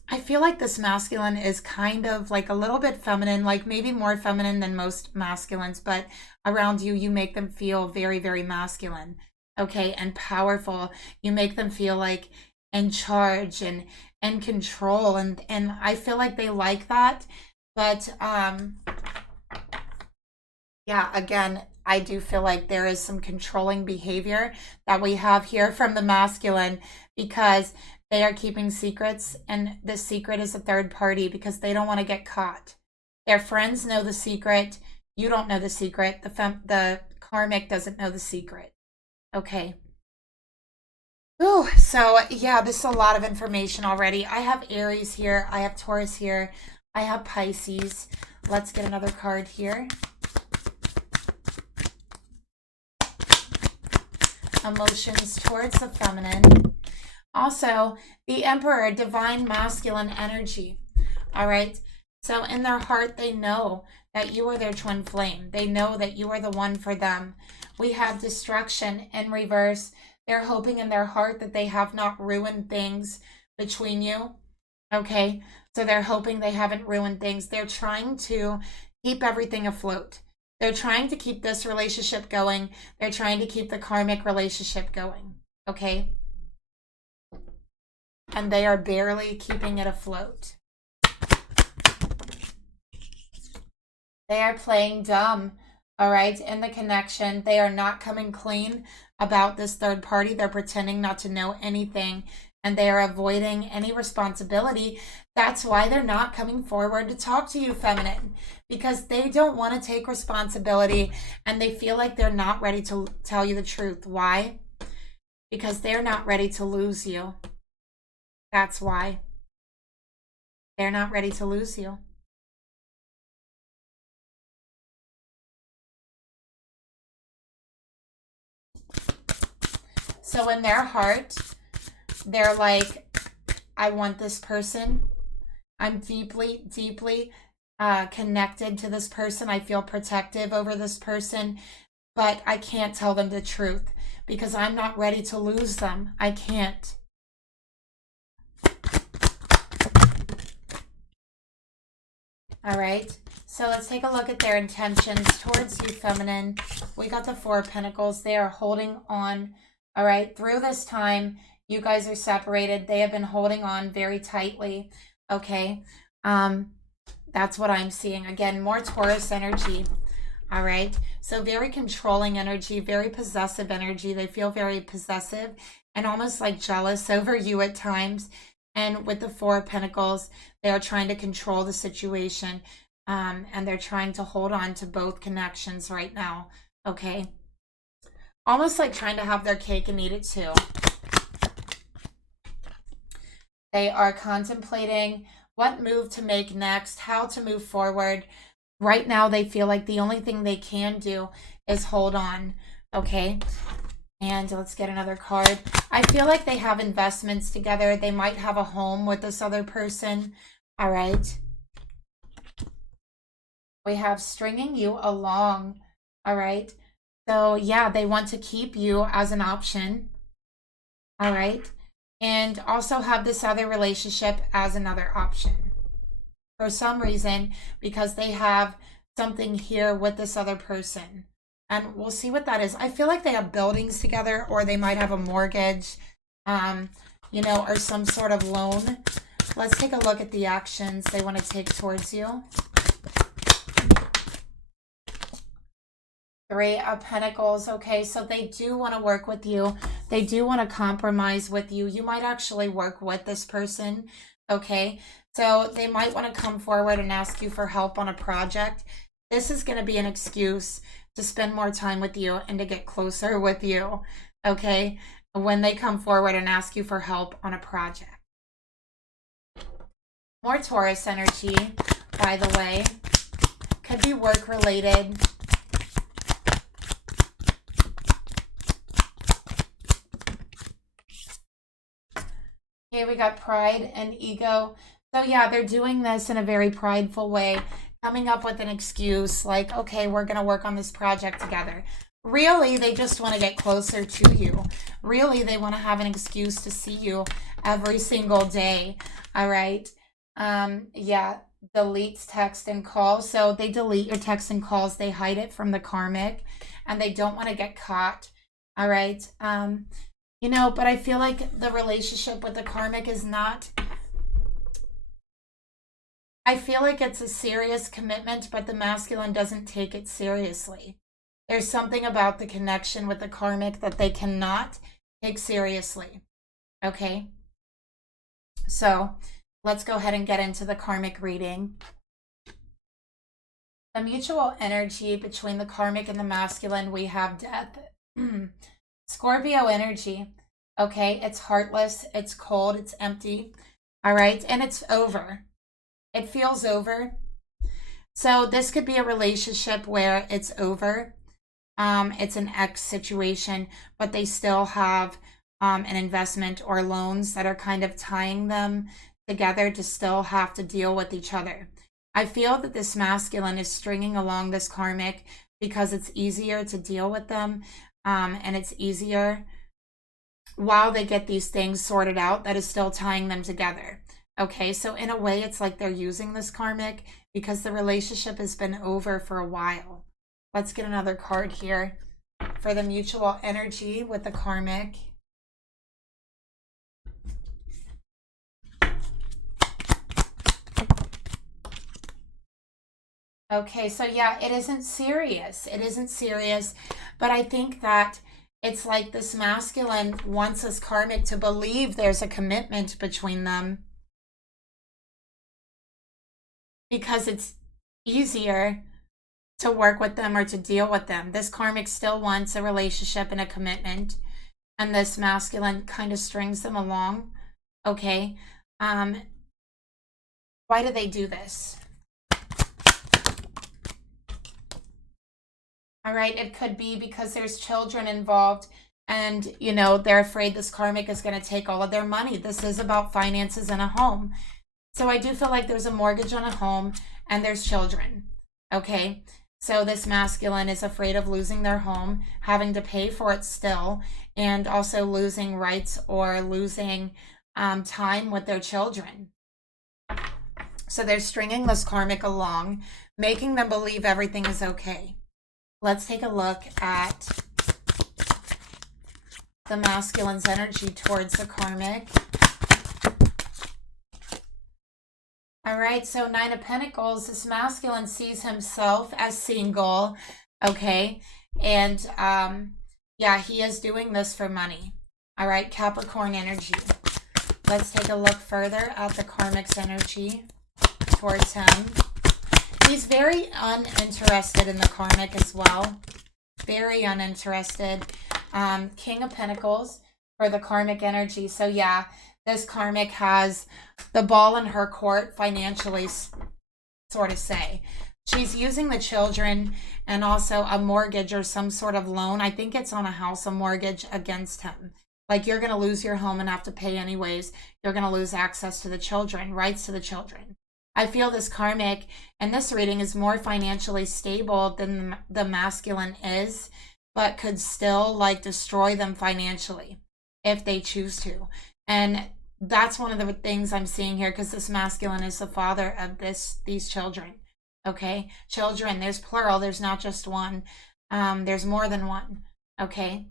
I feel like this masculine is kind of like a little bit feminine, like maybe more feminine than most masculines, but around you, you make them feel very, very masculine, okay, and powerful. You make them feel like in charge and in control, and I feel like they like that. But yeah, again, I do feel like there is some controlling behavior that we have here from the masculine, because they are keeping secrets, and the secret is a third party because they don't want to get caught. Their friends know the secret. You don't know the secret. The karmic doesn't know the secret. Okay. Oh, so yeah, this is a lot of information already. I have Aries here. I have Taurus here. I have Pisces. Let's get another card here. Emotions towards the feminine. Also, the Emperor, divine masculine energy. All right. So in their heart, they know that you are their twin flame. They know that you are the one for them. We have destruction in reverse. They're hoping in their heart that they have not ruined things between you. Okay. So they're hoping they haven't ruined things. They're trying to keep everything afloat. They're trying to keep this relationship going. They're trying to keep the karmic relationship going. Okay. And they are barely keeping it afloat. They are playing dumb, all right, in the connection. They are not coming clean about this third party. They're pretending not to know anything, and they are avoiding any responsibility. That's why they're not coming forward to talk to you, feminine, because they don't want to take responsibility, and they feel like they're not ready to tell you the truth. Why? Because they're not ready to lose you. That's why. They're not ready to lose you. So in their heart, they're like, I want this person. I'm deeply, deeply connected to this person. I feel protective over this person, but I can't tell them the truth because I'm not ready to lose them. I can't. All right, so let's take a look at their intentions towards you, feminine. We got the Four of Pentacles. They are holding on, all right, through this time. You guys are separated. They have been holding on very tightly, okay? That's what I'm seeing. Again, more Taurus energy, all right? So very controlling energy, very possessive energy. They feel very possessive and almost like jealous over you at times. And with the Four of Pentacles, they are trying to control the situation, and they're trying to hold on to both connections right now, okay? Almost like trying to have their cake and eat it too. They are contemplating what move to make next, how to move forward. Right now, they feel like the only thing they can do is hold on, okay? And let's get another card. I feel like they have investments together. They might have a home with this other person. All right. We have stringing you along. All right. So yeah, they want to keep you as an option. All right. And also have this other relationship as another option. For some reason, because they have something here with this other person. And we'll see what that is. I feel like they have buildings together, or they might have a mortgage, you know, or some sort of loan. Let's take a look at the actions they want to take towards you. Three of Pentacles. Okay, so they do want to work with you. They do want to compromise with you. You might actually work with this person. Okay, so they might want to come forward and ask you for help on a project. This is going to be an excuse to spend more time with you and to get closer with you. Okay, when they come forward and ask you for help on a project. More Taurus energy, by the way. Could be work related. Okay, we got pride and ego. So yeah, they're doing this in a very prideful way, coming up with an excuse like, okay, we're going to work on this project together. Really, they just want to get closer to you. Really, they want to have an excuse to see you every single day. All right. Yeah, deletes text and calls. So they delete your text and calls. They hide it from the karmic and they don't want to get caught. All right. You know, but I feel like the relationship with the karmic is not, I feel like it's a serious commitment, but the masculine doesn't take it seriously. There's something about the connection with the karmic that they cannot take seriously. Okay. So let's go ahead and get into the karmic reading. The mutual energy between the karmic and the masculine, we have death. Scorpio energy. Okay, it's heartless, it's cold, it's empty. All right, and it's over. It feels over. So this could be a relationship where it's over. It's an ex situation, but they still have an investment or loans that are kind of tying them together to still have to deal with each other. I feel that this masculine is stringing along this karmic because it's easier to deal with them. And it's easier while they get these things sorted out that is still tying them together. Okay, so in a way, it's like they're using this karmic because the relationship has been over for a while. Let's get another card here for the mutual energy with the karmic. Okay, so yeah, it isn't serious. It isn't serious, but I think that it's like this masculine wants this karmic to believe there's a commitment between them because it's easier to work with them or to deal with them. This karmic still wants a relationship and a commitment, and this masculine kind of strings them along. Okay, why do they do this? All right, it could be because there's children involved and, you know, they're afraid this karmic is going to take all of their money. This is about finances and a home. So I do feel like there's a mortgage on a home and there's children. Okay, so this masculine is afraid of losing their home, having to pay for it still, and also losing rights or losing time with their children. So they're stringing this karmic along, making them believe everything is okay. Let's take a look at the masculine's energy towards the karmic. All right, so Nine of Pentacles, this masculine sees himself as single, okay? And yeah, he is doing this for money. All right, Capricorn energy. Let's take a look further at the karmic's energy towards him. He's very uninterested in the karmic as well. Very uninterested. King of Pentacles for the karmic energy. So yeah, this karmic has the ball in her court financially, sort of say. She's using the children and also a mortgage or some sort of loan. I think it's on a house, a mortgage against him. Like, you're going to lose your home and have to pay anyways. You're going to lose access to the children, rights to the children. I feel this karmic and this reading is more financially stable than the masculine is, but could still like destroy them financially if they choose to. And that's one of the things I'm seeing here, because this masculine is the father of these children. Okay, children, there's plural, there's not just one. There's more than one. Okay,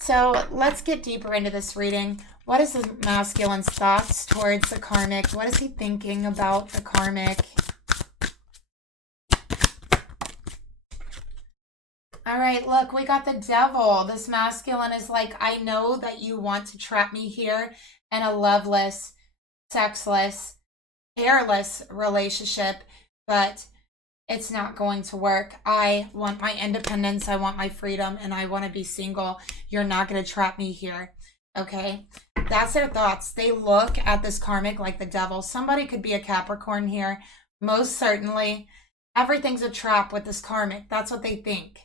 so let's get deeper into this reading. What is the masculine's thoughts towards the karmic? What is he thinking about the karmic? All right, look, we got the devil. This masculine is like, I know that you want to trap me here in a loveless, sexless, careless relationship, but it's not going to work. I want my independence, I want my freedom, and I want to be single. You're not going to trap me here. Okay? That's their thoughts. They look at this karmic like the devil. Somebody could be a Capricorn here. Most certainly. Everything's a trap with this karmic. That's what they think.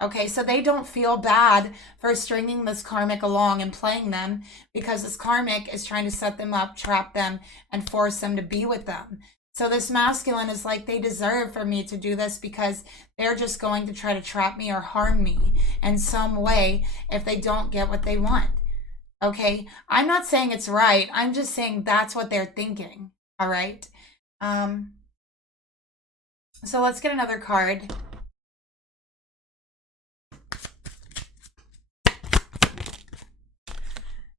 Okay, so they don't feel bad for stringing this karmic along and playing them, because this karmic is trying to set them up, trap them, and force them to be with them. So this masculine is like, they deserve for me to do this because they're just going to try to trap me or harm me in some way if they don't get what they want. Okay, I'm not saying it's right. I'm just saying that's what they're thinking. All right. So let's get another card.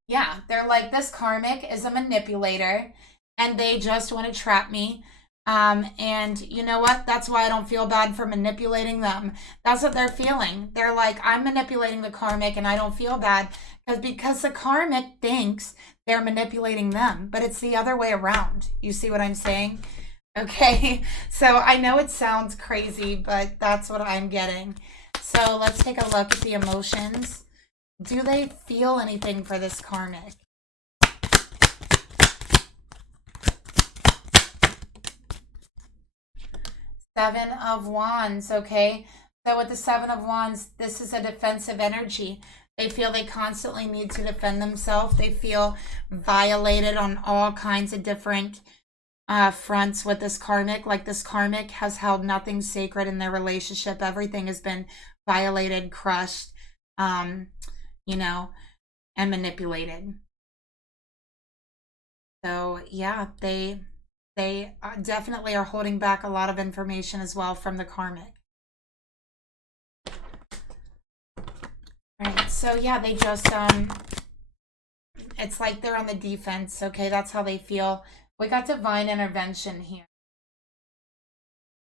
Yeah, they're like, this karmic is a manipulator and they just want to trap me. And you know what? That's why I don't feel bad for manipulating them. That's what they're feeling. They're like, I'm manipulating the karmic and I don't feel bad because the karmic thinks they're manipulating them, but it's the other way around. You see what I'm saying? Okay, so I know it sounds crazy, but that's what I'm getting. So let's take a look at the emotions. Do they feel anything for this karmic? Seven of Wands, okay? So with the Seven of Wands, this is a defensive energy. They feel they constantly need to defend themselves. They feel violated on all kinds of different fronts with this karmic. Like, this karmic has held nothing sacred in their relationship. Everything has been violated, crushed, you know, and manipulated. So yeah, they definitely are holding back a lot of information as well from the karmic. All right, so yeah, they just it's like they're on the defense. Okay, that's how they feel. We got divine intervention here.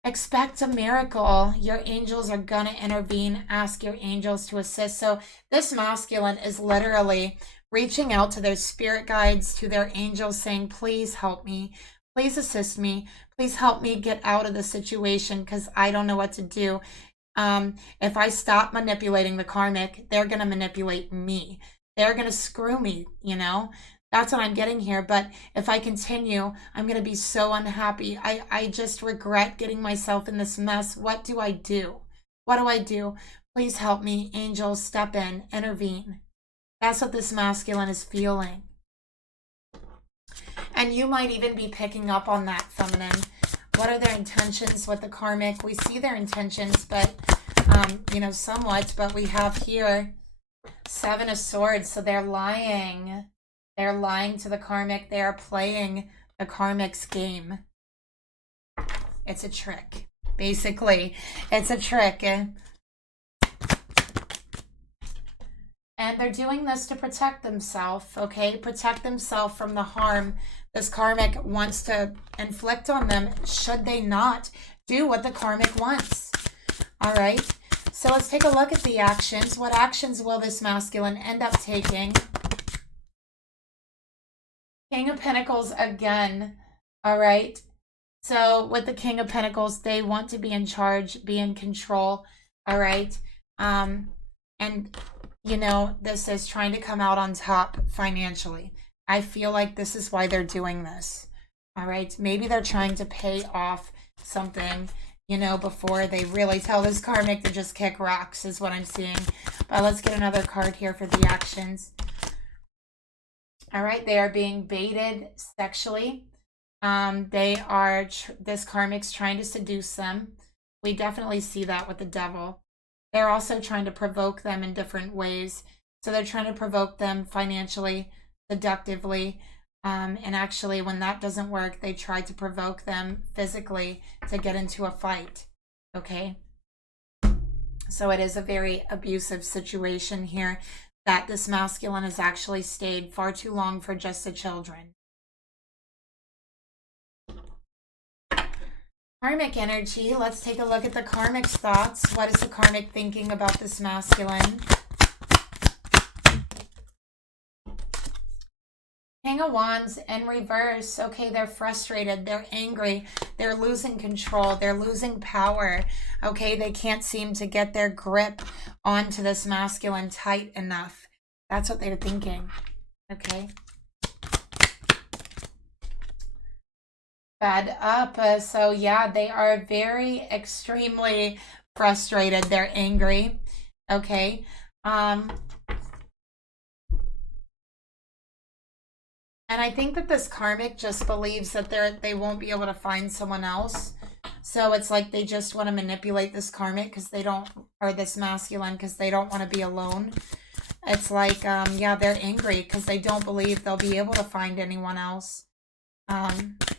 Expect a miracle. Your angels are gonna intervene. Ask your angels to assist. So this masculine is literally reaching out to their spirit guides, to their angels, saying, please help me. Please assist me. Please help me get out of the situation because I don't know what to do. If I stop manipulating the karmic, they're going to manipulate me. They're going to screw me, you know? That's what I'm getting here. But if I continue, I'm going to be so unhappy. I just regret getting myself in this mess. What do I do? What do I do? Please help me. Angels, step in, intervene. That's what this masculine is feeling. And you might even be picking up on that, feminine. What are their intentions with the karmic? We see their intentions, but, you know, somewhat. But we have here Seven of Swords. So they're lying. They're lying to the karmic. They are playing the karmic's game. It's a trick. Basically, it's a trick. And they're doing this to protect themselves, okay? Protect themselves from the harm this karmic wants to inflict on them, should they not do what the karmic wants. All right? So let's take a look at the actions. What actions will this masculine end up taking? King of Pentacles again. All right? So with the King of Pentacles, they want to be in charge, be in control. All right? And you know, this is trying to come out on top financially. I feel like this is why they're doing this. All right. Maybe they're trying to pay off something, you know, before they really tell this karmic to just kick rocks, is what I'm seeing. But let's get another card here for the actions. All right. They are being baited sexually. This karmic's trying to seduce them. We definitely see that with the devil. They're also trying to provoke them in different ways. So they're trying to provoke them financially, seductively. And actually, when that doesn't work, they try to provoke them physically to get into a fight. Okay? So it is a very abusive situation here that this masculine has actually stayed far too long for just the children. All Karmic energy. Let's take a look at the karmic's thoughts. What is the karmic thinking about this masculine? King of Wands in reverse. Okay, they're frustrated. They're angry. They're losing control. They're losing power. Okay, they can't seem to get their grip onto this masculine tight enough. That's what they're thinking. Okay. Fed up. So yeah, they are very extremely frustrated. They're angry. Okay. And I think that this karmic just believes that they won't be able to find someone else. So it's like they just want to manipulate this karmic because they don't, or this masculine, because they don't want to be alone. It's like, yeah, they're angry because they don't believe they'll be able to find anyone else.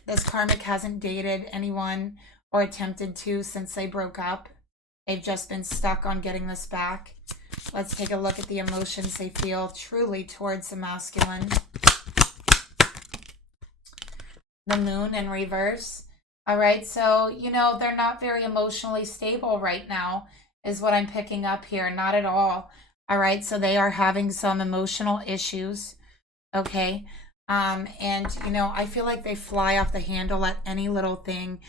This karmic hasn't dated anyone or attempted to since they broke up. They've just been stuck on getting this back. Let's take a look at the emotions they feel truly towards the masculine. The moon in reverse. All right, so, you know, they're not very emotionally stable right now is what I'm picking up here. Not at all. All right, so they are having some emotional issues. Okay, and, you know, I feel like they fly off the handle at any little thing.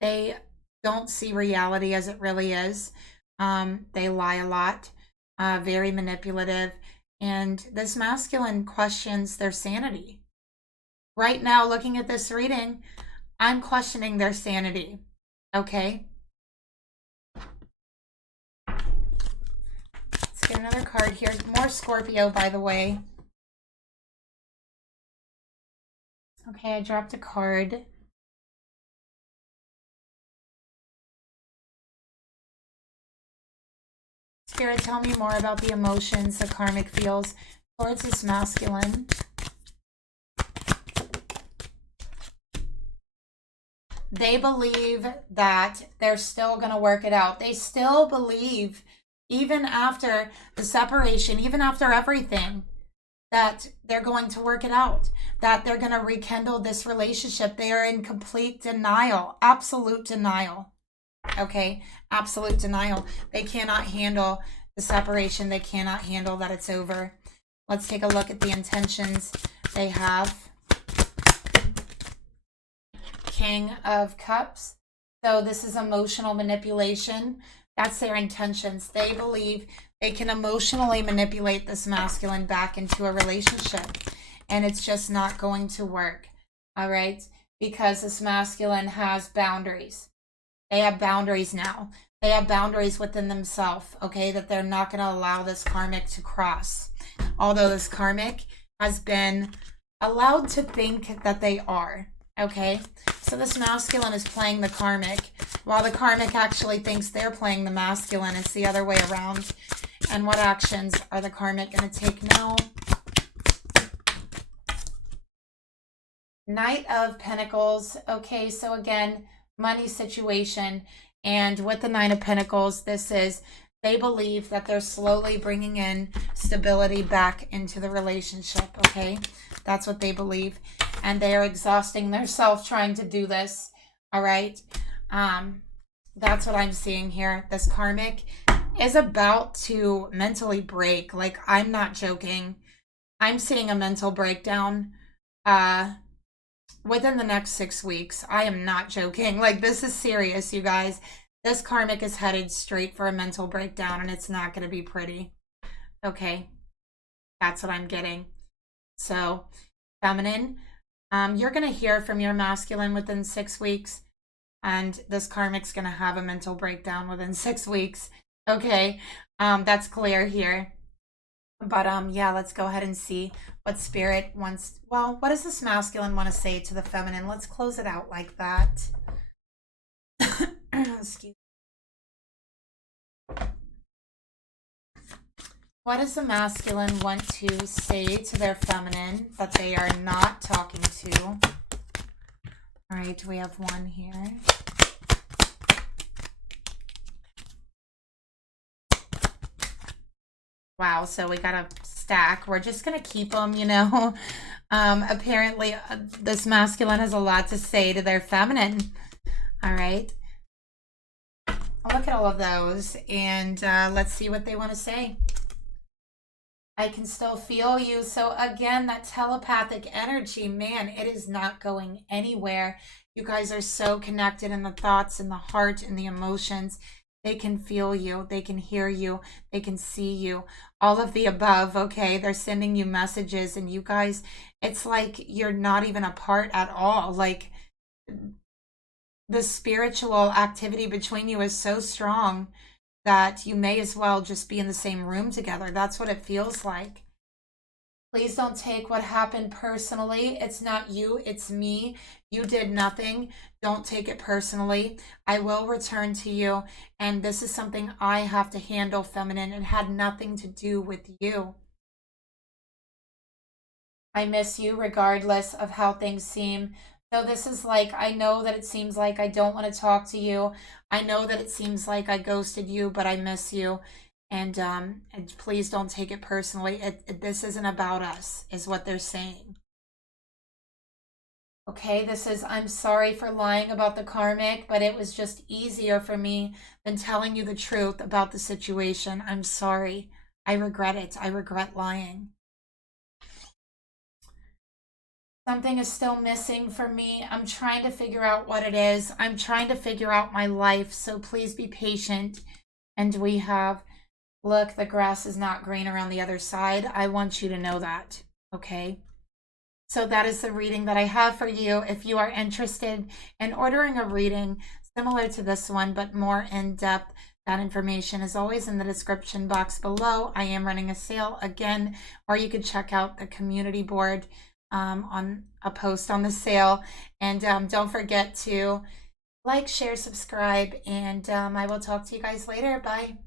They don't see reality as it really is. They lie a lot, very manipulative. And this masculine questions their sanity. Right now, looking at this reading, I'm questioning their sanity, okay? Let's get another card here. More Scorpio, by the way. Okay, I dropped a card. Spirit, tell me more about the emotions the karmic feels towards this masculine. They believe that they're still going to work it out. They still believe, even after the separation, even after everything, that they're going to work it out, that they're going to rekindle this relationship. They are in complete denial, absolute denial. Okay, absolute denial. They cannot handle the separation. They cannot handle that it's over. Let's take a look at the intentions they have. King of Cups. So this is emotional manipulation. That's their intentions. They believe they can emotionally manipulate this masculine back into a relationship. And it's just not going to work. All right? Because this masculine has boundaries. They have boundaries now. They have boundaries within themselves, okay, that they're not going to allow this karmic to cross. Although this karmic has been allowed to think that they are. Okay, so this masculine is playing the karmic, while the karmic actually thinks they're playing the masculine. It's the other way around. And what actions are the karmic going to take now? Knight of Pentacles. Okay, so again, money situation. And with the Nine of Pentacles, this is, they believe that they're slowly bringing in stability back into the relationship, okay? That's what they believe. And they are exhausting themselves trying to do this, all right? That's what I'm seeing here. This karmic is about to mentally break. Like, I'm not joking. I'm seeing a mental breakdown within the next 6 weeks. I am not joking. Like, this is serious, you guys. This karmic is headed straight for a mental breakdown, and it's not going to be pretty. Okay, that's what I'm getting. So, feminine, you're going to hear from your masculine within 6 weeks, and this karmic's going to have a mental breakdown within 6 weeks. Okay, that's clear here. But yeah, let's go ahead and see what spirit wants. Well, what does this masculine want to say to the feminine? Let's close it out like that. Excuse me. What does the masculine want to say to their feminine that they are not talking to? All right, we have one here. Wow, so we got a stack. We're just going to keep them, you know. Apparently, this masculine has a lot to say to their feminine. All right. Look at all of those, and let's see what they want to say. I can still feel you. So again, that telepathic energy, man, it is not going anywhere. You guys are so connected in the thoughts and the heart and the emotions. They can feel you. They can hear you. They can see you. All of the above, okay? They're sending you messages, and you guys, it's like you're not even apart at all. Like, the spiritual activity between you is so strong that you may as well just be in the same room together. That's what it feels like. Please don't take what happened personally. It's not you, it's me. You did nothing. Don't take it personally. I will return to you, and this is something I have to handle, feminine. It had nothing to do with you. I miss you regardless of how things seem. So this is like, I know that it seems like I don't want to talk to you. I know that it seems like I ghosted you, but I miss you. And please don't take it personally. This isn't about us, is what they're saying. Okay, this is, I'm sorry for lying about the karmic, but it was just easier for me than telling you the truth about the situation. I'm sorry. I regret it. I regret lying. Something is still missing for me. I'm trying to figure out what it is. I'm trying to figure out my life. So please be patient. And we have, look, the grass is not green around the other side. I want you to know that. Okay. So that is the reading that I have for you. If you are interested in ordering a reading similar to this one, but more in depth, that information is always in the description box below. I am running a sale again, or you could check out the community board on a post on the sale. And don't forget to like, share, subscribe, and I will talk to you guys later. Bye.